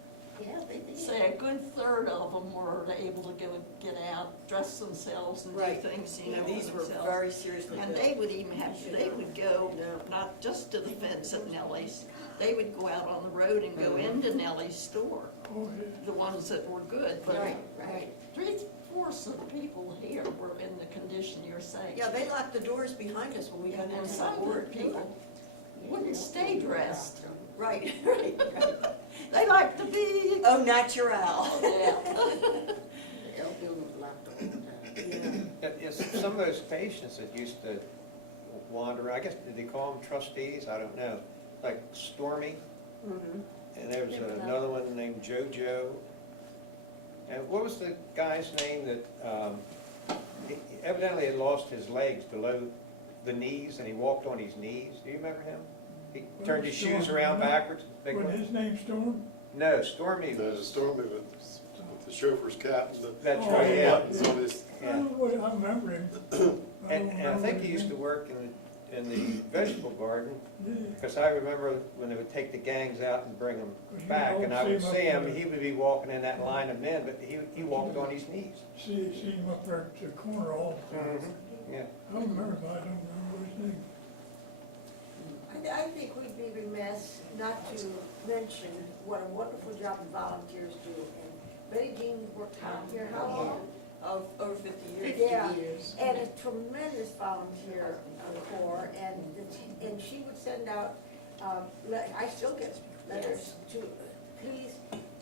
Yeah, they did. Say a good third of them were able to go and get out, dress themselves and do Right. things, These were themselves. very seriously And ill. they would even they would go, No. not just to the fence at Nellie's, they would go out on the road and go into Nellie's store, Oh, yeah. the ones that were good. But Right, right. 3/4 of the people here were in the condition you're saying. Yeah, they locked the doors behind us when we got And into the some of the ward. people wouldn't stay dressed. Right, right, right. They like to be, Oh, natural. yeah. The L building was locked all the time. Yes, some of those patients that used to wander, I guess, did they call them trustees? I don't know. Like Stormy, Mhm. and there was another one named JoJo. And what was the guy's name that he evidently had lost his legs below the knees, and he walked on his knees? Do you remember him? He turned his shoes around backwards. Big Wasn't one. his name Storm? No, Stormy There's a was, story with the chauffeur's cap and the that's Oh, right, yeah. buttons on his. I Yeah. don't know what, I remember him. And I think he used to work in the vegetable garden, Yeah. because I remember when they would take the gangs out and bring them Because you back, don't and I would see him see up him, there. he would be walking in that line of men, but he walked on his knees. See him up there at the corner all the time. Yeah. I don't remember, but I don't remember his name. I think we'd be remiss not to mention what a wonderful job the volunteers do. And Betty Jean worked out here how long? Of over 50 years. Yeah, and a tremendous volunteer corps, and she would send out, I still get letters to, please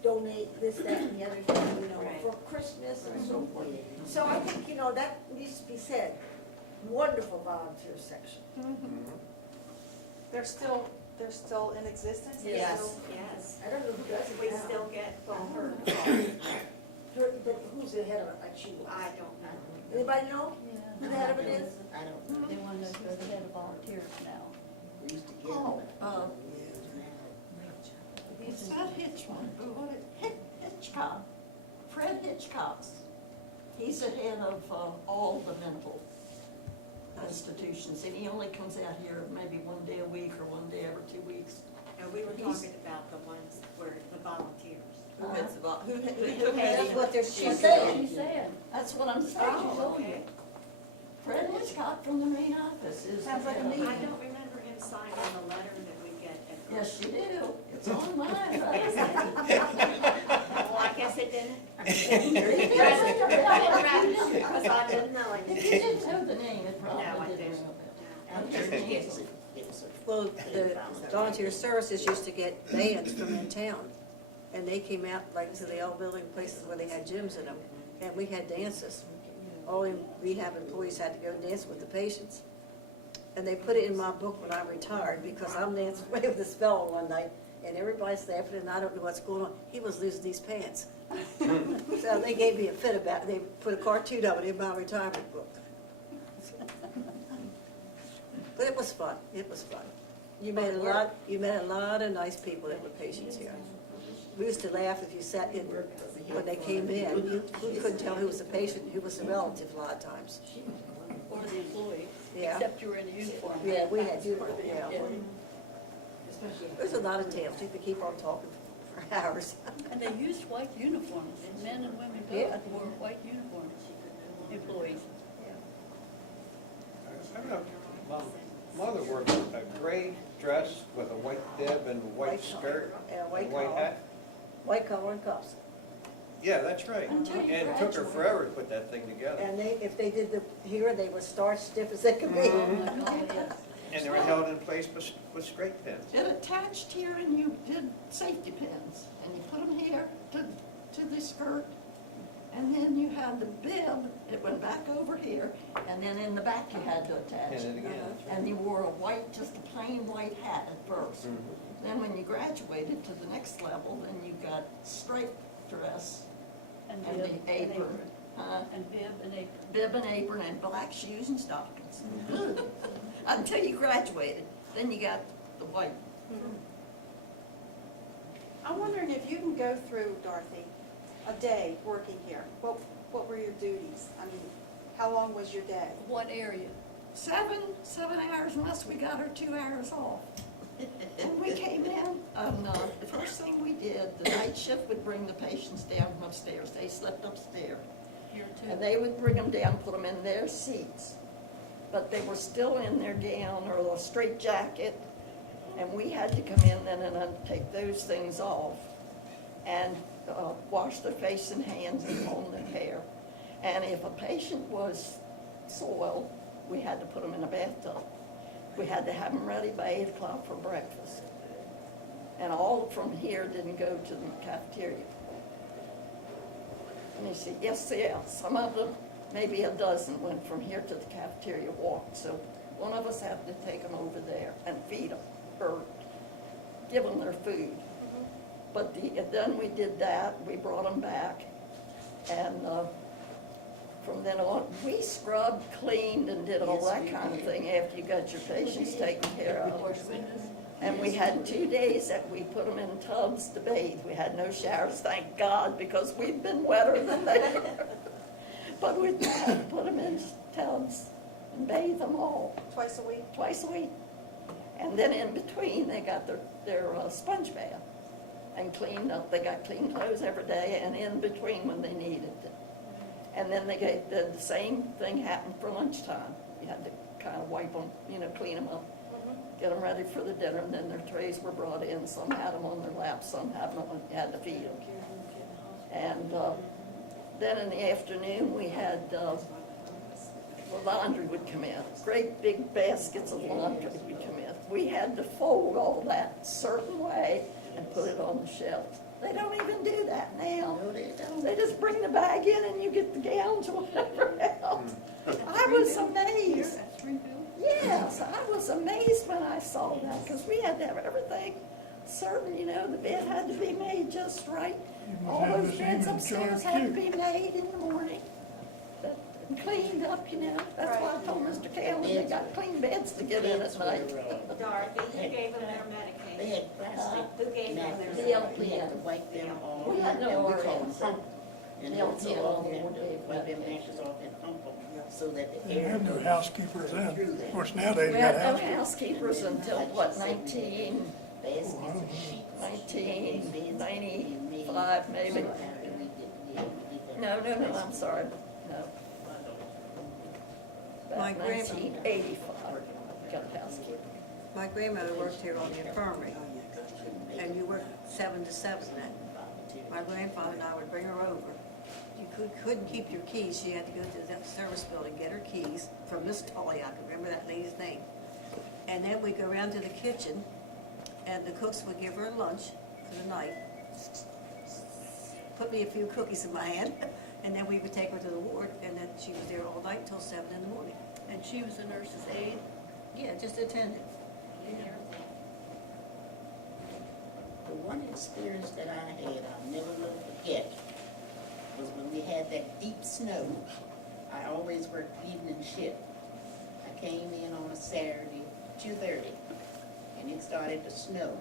donate this, that, and the other thing, you know, for Christmas and so forth. So I think, you know, that needs to be said. Wonderful volunteer section. They're still in existence? Yes. Yes. I don't know who does it We now. still get phone But who's the head of it, like she was? I don't know. Anybody know who the head of it is? I don't know. They want to know who the head of volunteers now. We used to get Oh, them. It's not Hitchman, but what Hitchcock, Fred Hitchcock. He's the head of all the mental institutions, and he only comes out here maybe one day a week or one day every 2 weeks. And we were talking about the ones where the volunteers. Who heads the, who That's heads what they're, She she's said, saying. she said. That's what I'm saying. Oh, okay. Fred Hitchcock from the main office is. Sounds like a the head meeting. of- I don't remember him signing the letter that we get at. Yes, you do. It's on mine, right? Well, I guess it didn't. Because Because I didn't know if you anything. didn't know the name, it No, I probably didn't. didn't. I'm sure he gets it. Well, the volunteer services used to get bands from in town, and they came out like to the old building places where they had gyms in them, and we had dances. All the rehab employees had to go and dance with the patients. And they put it in my book when I retired, because I'm dancing away with this fellow one night, and everybody's laughing, and I don't know what's going on. He was losing these pants. So they gave me a fit about it. They put a cartoon of it in my retirement book. But it was fun, it was fun. You met a lot of nice people that were patients here. We used to laugh if you sat in, when they came in, you couldn't tell who was a patient, who was a relative a lot of times. Or the employee, Yeah. except you were in a uniform. Yeah, we had uniform, yeah. Yeah. There's a lot of tales, you could keep on talking for hours. And they used white uniforms, men and women Yeah. both wore white uniforms, employees. I don't know, my mother wore a gray dress with a white bib and a white skirt, And a and white a white collar, hat. white collar and cuffs. Yeah, that's right. And Until you it took her graduate. forever to put that thing together. And they, if they did the, here, they were starched stiff as they could be. Oh, yes. And they were held in place with straight pins. It attached here and you did safety pins, and you put them here to the skirt, and then you had the bib, it went back over here, and then in the back you had to attach. Pin it again. And you wore a white, just a plain white hat at first. Mhm. Then when you graduated to the next level, then you got striped dress And and bib the apron. And bib and apron. Bib and apron and black shoes and stockings. Until you graduated, then you got the white. I'm wondering if you can go through, Dorothy, a day working here. What were your duties? I mean, how long was your day? What area? 7 hours unless we got our 2 hours off. And we came in, the first thing we did, the night shift would bring the patients down from upstairs. They slept upstairs. Here too. And they would bring them down, put them in their seats. But they were still in their gown or a straight jacket. And we had to come in then and take those things off and wash their face and hands and comb their hair. And if a patient was soiled, we had to put them in a bathtub. We had to have them ready by 8 o'clock for breakfast. And all from here didn't go to the cafeteria. Let me see, yes, some of them, maybe a dozen went from here to the cafeteria walk. So one of us had to take them over there and feed them, or give them their food. But then we did that, we brought them back, and from then on, we scrubbed, cleaned, and did all that kind of thing after you got your patients taken care of. And we had 2 days that we put them in tubs to bathe. We had no showers, thank God, because we'd been wetter than they were. But we had to put them in tubs and bathe them all. Twice a week? Twice a week. And then in between, they got their sponge bath and cleaned up. They got clean clothes every day, and in between when they needed it. And then the same thing happened for lunchtime. You had to kind of wipe them, clean them up, get them ready for the dinner, and then their trays were brought in. Some had them on their laps, some had them, you had to feed them. And Then in the afternoon, we had, the laundry would come in. Great big baskets of laundry would come in. We had to fold all that a certain way and put it on the shelves. They don't even do that now. No, they don't. They just bring the bag in and you get the gowns or whatever else. I was amazed. Yes, I was amazed when I saw that, because we had to have everything certain, you know, the bed had to be made just right. All those beds upstairs had to be made in the morning, and cleaned up, you know. That's why I told Mr. Candland they got clean beds to get in at night. Dorothy, who gave them their They medication? had plastic Who gave them napkins. their We had to wipe them off. We had no and we RN. called them hump. And The also LPN we had would to give wipe them medication. napkins off and hump them so that the They air. had no goes housekeepers then. through Of them. course, nowadays We you got had no housekeepers. housekeepers until, what, 1995 maybe? No, I'm sorry, no. My About grandma- 1985, got a housekeeper. My grandmother worked here on the infirmary, and you worked 7 to 7 then. My grandfather and I would bring her over. You couldn't keep your keys, she had to go to the service building, get her keys from Miss Tully, I can remember that lady's name. And then we'd go around to the kitchen, and the cooks would give her lunch for the night, put me a few cookies in my hand, and then we would take her to the ward, and then she was there all night till 7 in the morning. And she was a nurse's aide? Yeah, just attended. The one experience that I had, I'll never forget, was when we had that deep snow. I always worked evening shift. I came in on a Saturday, 2:30, and it started to snow.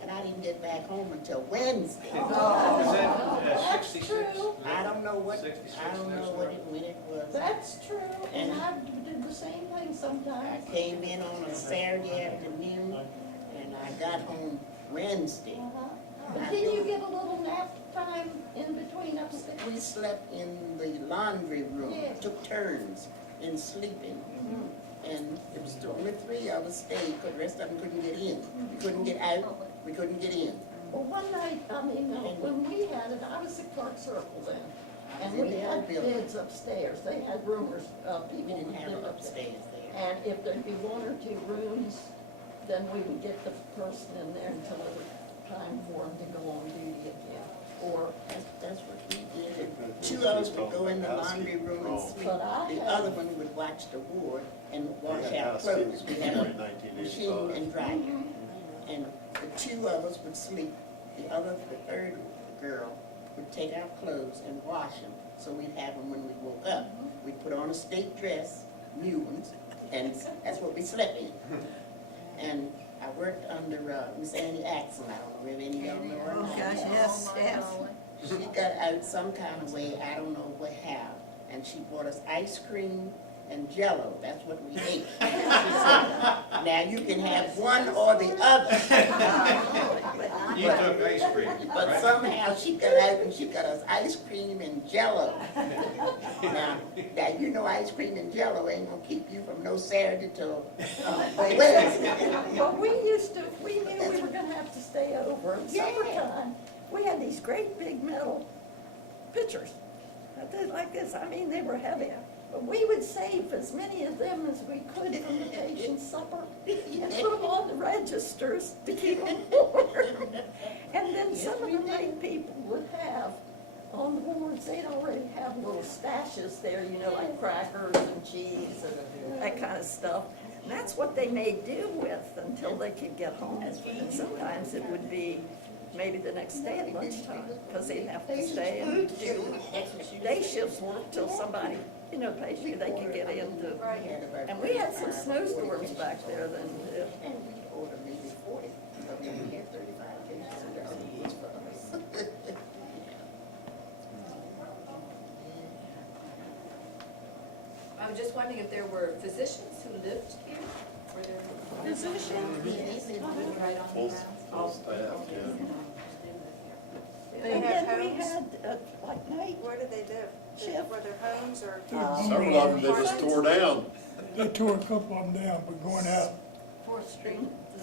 And I didn't get back home until Wednesday. Is that 66? I don't know what, 66 I don't know when it was. That's true, and And- I did the same thing I sometimes. came in on a Saturday afternoon, and I got home Wednesday. But didn't you get a little nap time in between upstairs? We slept in the laundry room, Yeah. took turns in sleeping. And it was the only 3 of us stayed, because the rest of them couldn't get in. We couldn't get out, we couldn't get in. Well, one night, when we had it, I was at Clark Circle then, and In we the had old building. beds upstairs. They had roomers, We people didn't who have lived it upstairs. upstairs there. And if there'd be 1 or 2 rooms, then we would get the person in there until it was time for them to go on duty again. Or, That's what we did. 2 of us would go in the laundry room and sleep. But I The had- other one would watch the ward and wash We had our clothes. We had a in 1985. machine and dryer. And the 2 of us would sleep. The 3rd girl would take our clothes and wash them, so we'd have them when we woke up. We'd put on a state dress, new ones, and that's what we slept in. And I worked under Miss Annie Axel. I don't know if any of y'all know her. Oh, gosh, yes, yes. She got out some kind of way, I don't know how, and she bought us ice cream and Jell-O. That's what we ate. She said, now you can have one or the other. You took ice cream, But right? somehow she got out and she got us ice cream and Jell-O. Now you know ice cream and Jell-O ain't gonna keep you from no Saturday till Wednesday. But we knew we were gonna have to stay over in summertime. We had these great big metal pitchers, like this, I mean, they were heavy. But we would save as many of them as we could from the patient's supper and put them on the registers to keep them warm. And then some of the night people would have, on the wards, they'd already have little stashes there, you know, like crackers and cheese and that kind of stuff. And that's what they made do with until they could get home. And sometimes it would be maybe the next day at lunchtime, because they'd have to stay and do day shifts work till somebody, you know, patient they could get into. And we had some snowstorms back there then too. And we ordered maybe 40, but then we had 35 cases of diabetes for us. I was just wondering if there were physicians who lived here? Were there Physicians? right on Full, the grounds? full staff, yeah. They And had then we homes? had, like night Where did they live? shift. Were there homes or? There were Several of them they just tore down. They tore a couple of them down, but going out Fourth Street.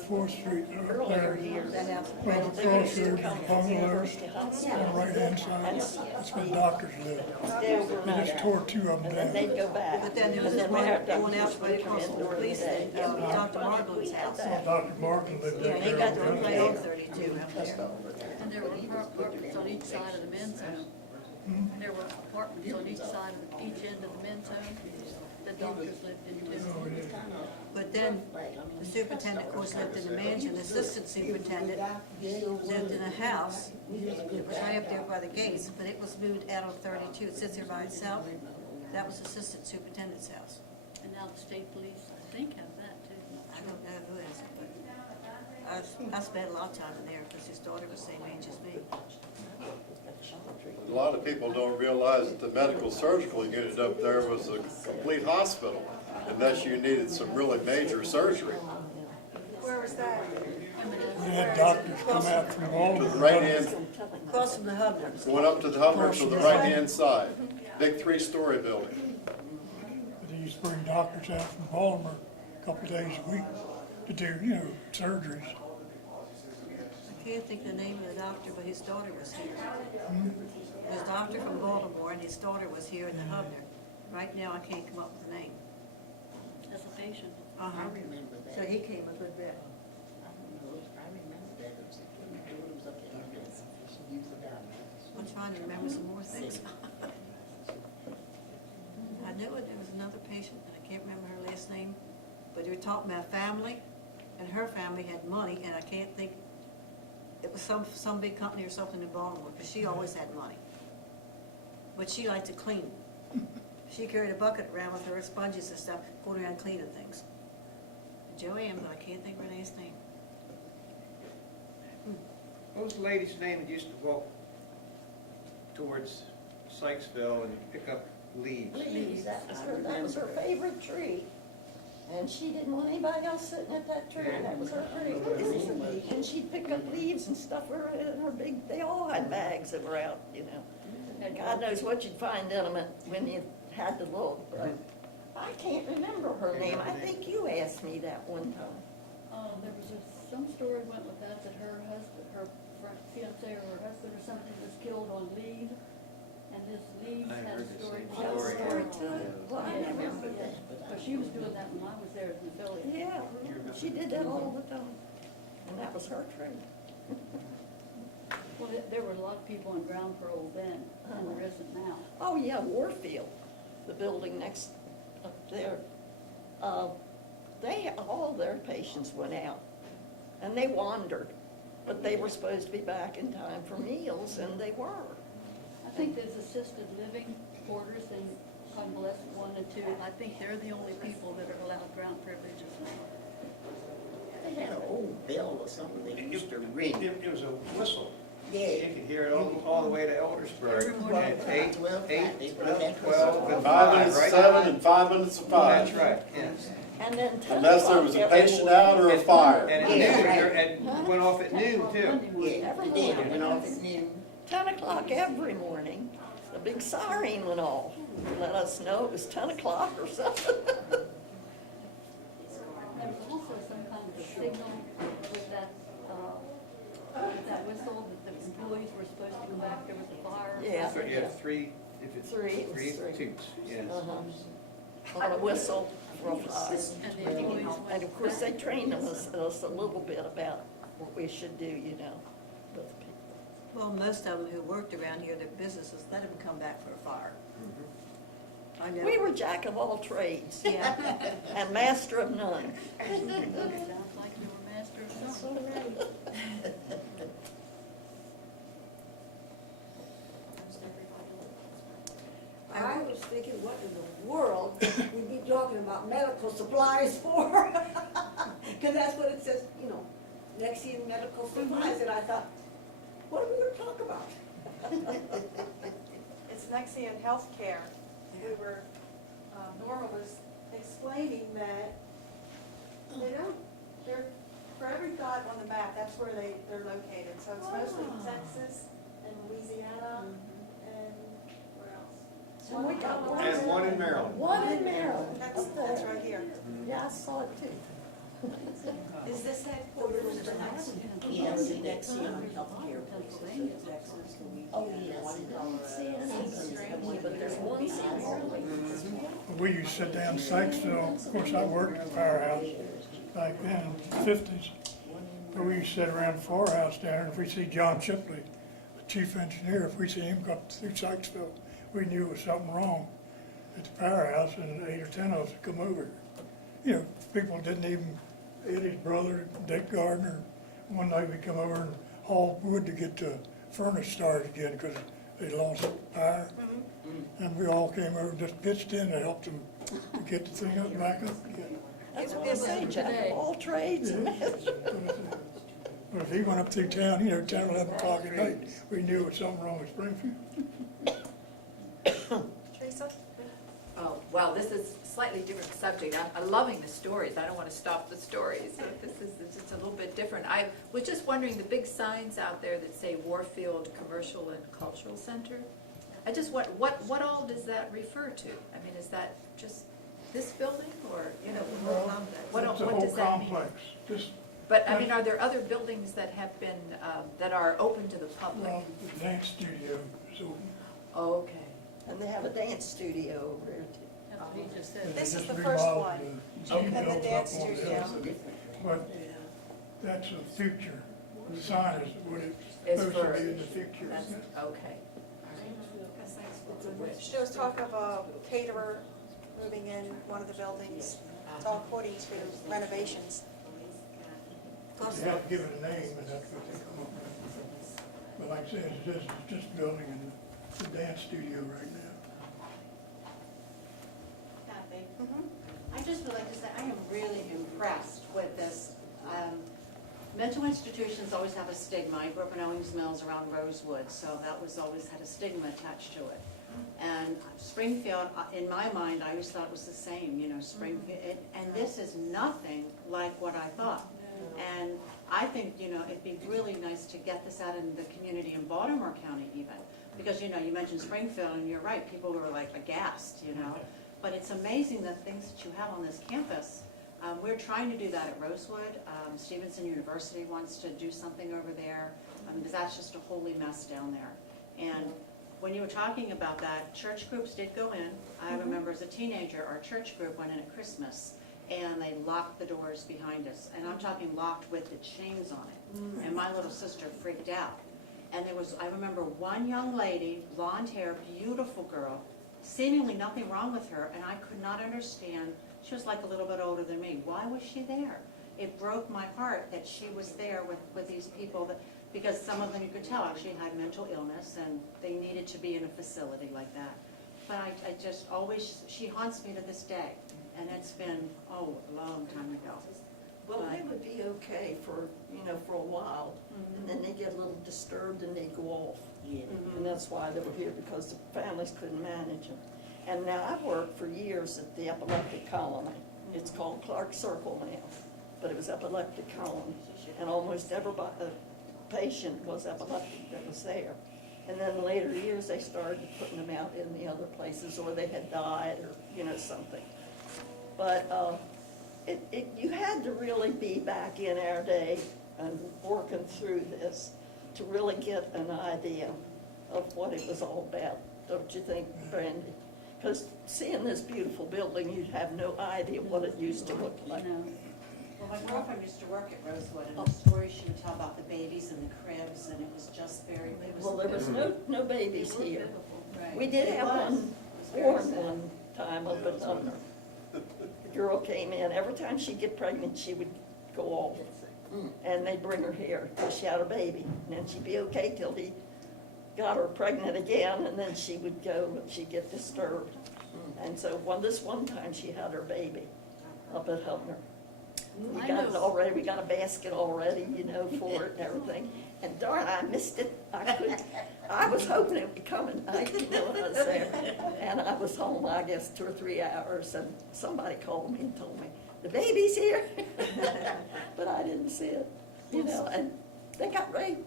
Fourth Street, up Earlier there. years. That house. Well, They across used to there, come from bungalows, University on Hospital. the right-hand side, that's where doctors live. Stay They overnight. just tore two of them And then down. they'd go back. But then there was And this we one had going out doctors by would come across in the during the police, day. Dr. Margot's house. Dr. Martin lived Yeah, right he there. got the on one the right other on side. 32 up there. And there were apartments on each side of the men's home. There were apartments on each side of each end of the men's home that doctors lived in too. Oh, yeah. But then the superintendent, of course, lived in the mansion, the assistant superintendent lived in a house. It was right up there by the gates, but it was moved out on 32. It sits there by itself. That was assistant superintendent's house. And now the state police, I think, have that too. I don't know who has it, but I spent a lot of time in there because his daughter was the same age as me. A lot of people don't realize that the medical surgical unit up there was a complete hospital, unless you needed some really major surgery. Where was that? We had doctors come out from all To over. the right hand, Across from the Hubners. going up to the Hubbard to the right hand side, big 3-story building. They used to bring doctors out from Baltimore a couple days a week to do, you know, surgeries. I can't think of the name of the doctor, but his daughter was here. There's a doctor from Baltimore and his daughter was here in the Hubner. Right now, I can't come up with the name. As a patient. Uh-huh. I remember that. So he came a good bit. I remember that. It was when my daughter was up there. She used the diamonds. I'm trying to remember some more things. I knew it, there was another patient, and I can't remember her last name, but they were talking about family, and her family had money, and I can't think, it was some big company or something in Baltimore, because she always had money. But she liked to clean. She carried a bucket around with her sponges and stuff, going around cleaning things. Joanne, but I can't think of her last name. What was the lady's name that used to walk towards Sykesville and pick up leaves? Leaves, that was her favorite tree. And she didn't want anybody else sitting at that tree, that was her tree. And she'd pick up leaves and stuff in her big, they all had bags that were out, you know. And God knows what you'd find in them when you had to look, but I can't remember her name. I think you asked me that one time. There was some story went with that her husband, her fiance or her husband or something was killed on leave. And this leave I had heard a the story. same Had a story. story to it. Well, I Yeah, remember yeah. that. But she was doing that when I was there as an affiliate. Yeah, she did that all the time. And that was her tree. Well, there were a lot of people on ground parole then, and there isn't now. Oh, yeah, Warfield, the building next up there. All their patients went out, and they wandered, but they were supposed to be back in time for meals, and they were. I think there's assisted living quarters in convalescent 1 and 2. I think they're the only people that are allowed ground privileges now. They had an old bell or something they used to ring. It was a whistle. Yeah. You could hear it all the way to Eldersburg. Every morning. At 8, 12, 12, and 5 5, minutes right? to 7 and 5 minutes to 5. That's right, yes. And then 10 Unless there was a o'clock every patient out or a fire. And at Yeah, noon, right. and went off at noon too. Yeah, they did. It went off at noon. 10 o'clock every morning, the big siren went off. Let us know it was 10 o'clock or something. There was also some kind of a signal with that whistle that the employees were supposed to go back, there was a fire. Yeah. So you have three, if it's Three, three it's three. toots, yes. On a whistle for a fire. And the employees And went. of course, they trained us a little bit about what we should do, you know, with people. Well, most of them who worked around here, their businesses, let them come back for a fire. I know. We were jack of all trades. Yeah. And master of none. Sounds like they were master of something. I was thinking, what in the world we'd be talking about medical supplies for? Because that's what it says, you know, Nexion medical supplies, and I thought, what are we gonna talk about? It's Nexion Healthcare. We were, Norma was explaining that they don't, they're, for every dot on the map, that's where they're located. So it's mostly Texas and Louisiana and where else? And we got one. And one in Maryland. One in Maryland. That's right here. Yeah, I saw it too. Is this headquarters of the Nexion? Yes, The it is. Nexion Healthcare places, so Texas, Oh, Louisiana, yes. But there's one thing. We used to sit down in Sykesville, of course, I worked at the firehouse back then, in the 50s. But we used to sit around the firehouse down there, and if we see John Shipley, the chief engineer, if we see him come through Sykesville, we knew there was something wrong at the firehouse, and 8 or 10 of us would come over. You know, people didn't even, Eddie's brother, Dick Gardner, one night we come over and hauled wood to get the furnace started again, because they lost the power. And we all came over and just pitched in to help them get the thing up, back up again. That's what I say, jack of all trades. But if he went up through town, you know, 10, 11 o'clock at night, we knew there was something wrong with Springfield. Teresa? Oh, well, this is a slightly different subject. I'm loving the stories. I don't want to stop the stories, but this is a little bit different. I was just wondering, the big signs out there that say Warfield Commercial and Cultural Center, I just, what all does that refer to? I mean, is that just this building, or, you know, what It's a what whole does that mean? complex. Just, But, I mean, are there other buildings that have been, that are open to the public? well, the dance studio is open. Oh, okay. And they have a dance studio over there too. That's what he just said. They This is just the first remodeled one. the And the buildings dance up on the studio. hill. But that's the future. The sign is what it's It's supposed to for- be in the future. That's, okay. There was talk of a caterer moving in one of the buildings. It's all according to renovations. You have to give it a name, and that's what they come up with. But like I said, it's just building in the dance studio right now. Kathy, I just would like to say, I am really impressed with this. Mental institutions always have a stigma. I grew up in Owings Mills around Rosewood, so that was always had a stigma attached to it. And Springfield, in my mind, I always thought it was the same, you know, Springfield, and this is nothing like what I thought. And I think, you know, it'd be really nice to get this out in the community in Baltimore County even. Because, you know, you mentioned Springfield, and you're right, people were like aghast, you know. But it's amazing the things that you have on this campus. We're trying to do that at Rosewood. Stevenson University wants to do something over there, because that's just a holy mess down there. And when you were talking about that, church groups did go in. I remember as a teenager, our church group went in at Christmas, and they locked the doors behind us. And I'm talking locked with the chains on it. And my little sister freaked out. And there was, I remember one young lady, blonde hair, beautiful girl, seemingly nothing wrong with her, and I could not understand. She was like a little bit older than me. Why was she there? It broke my heart that she was there with these people, that, because some of them you could tell actually had mental illness and they needed to be in a facility like that. But I just always, she haunts me to this day, and it's been, a long time ago. Well, they would be okay for, you know, for a while, and then they get a little disturbed and they go off. Yeah. And that's why they were here, because the families couldn't manage them. And now, I've worked for years at the epileptic colony. It's called Clark Circle now, but it was epileptic colony. And almost everybody, patient was epileptic that was there. And then in later years, they started putting them out in the other places, or they had died, or, you know, something. But you had to really be back in our day and working through this to really get an idea of what it was all about, don't you think, Brandy? Because seeing this beautiful building, you'd have no idea what it used to look like. Well, my girlfriend used to work at Rosewood, and the stories she would tell about the babies and the cribs, and it was just very, it was. Well, there was no babies here. Right. We did It have was. one It was very born sad. one time up at Sumner. The girl came in, every time she'd get pregnant, she would go off. And they'd bring her here till she had her baby, and then she'd be okay till he got her pregnant again, and then she would go and she'd get disturbed. And so this one time she had her baby up at Humner. We I got it know. already, we got a basket already, you know, for it and everything. And darn, I missed it. I was hoping it would come at night, you know, when I was there. And I was home, I guess, 2 or 3 hours, and somebody called me and told me, the baby's here. But I didn't see it, you know, and they got ready,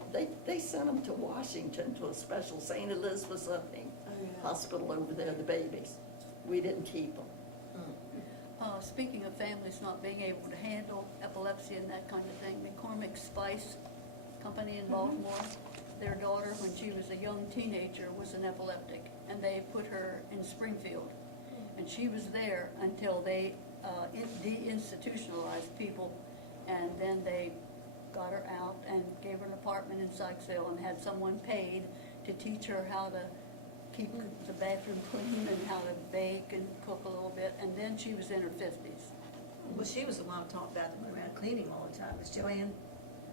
they sent them to Washington to a special St. Elizabeth's, I think, hospital over there, the babies. We didn't keep them. Speaking of families not being able to handle epilepsy and that kind of thing, McCormick Spice Company in Baltimore, their daughter, when she was a young teenager, was an epileptic, and they put her in Springfield. And she was there until they deinstitutionalized people, and then they got her out and gave her an apartment in Sykesville and had someone paid to teach her how to keep the bathroom clean and how to bake and cook a little bit, and then she was in her 50s. Well, she was the one who talked about them around cleaning all the time. It was Joanne,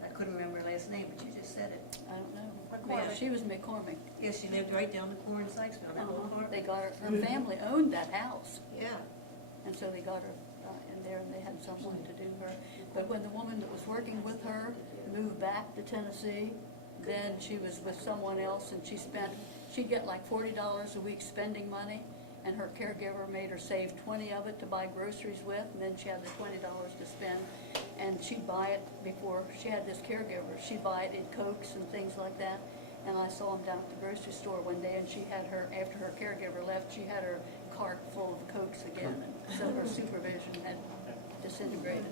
I couldn't remember her last name, but you just said it. I don't know. McCormick. Yeah, she was McCormick. Yeah, she lived right down the corner in Sykesville, that little apartment. They got her family owned that house, Yeah. and so they got her in there, and they had someone to do her. But when the woman that was working with her moved back to Tennessee, then she was with someone else, and she'd get like $40 a week spending money, and her caregiver made her save 20 of it to buy groceries with, and then she had the $20 to spend, and she'd buy it before she had this caregiver. She'd buy it in Cokes and things like that, and I saw them down at the grocery store one day, and she had her, after her caregiver left, she had her cart full of Cokes again, and so her supervision had disintegrated.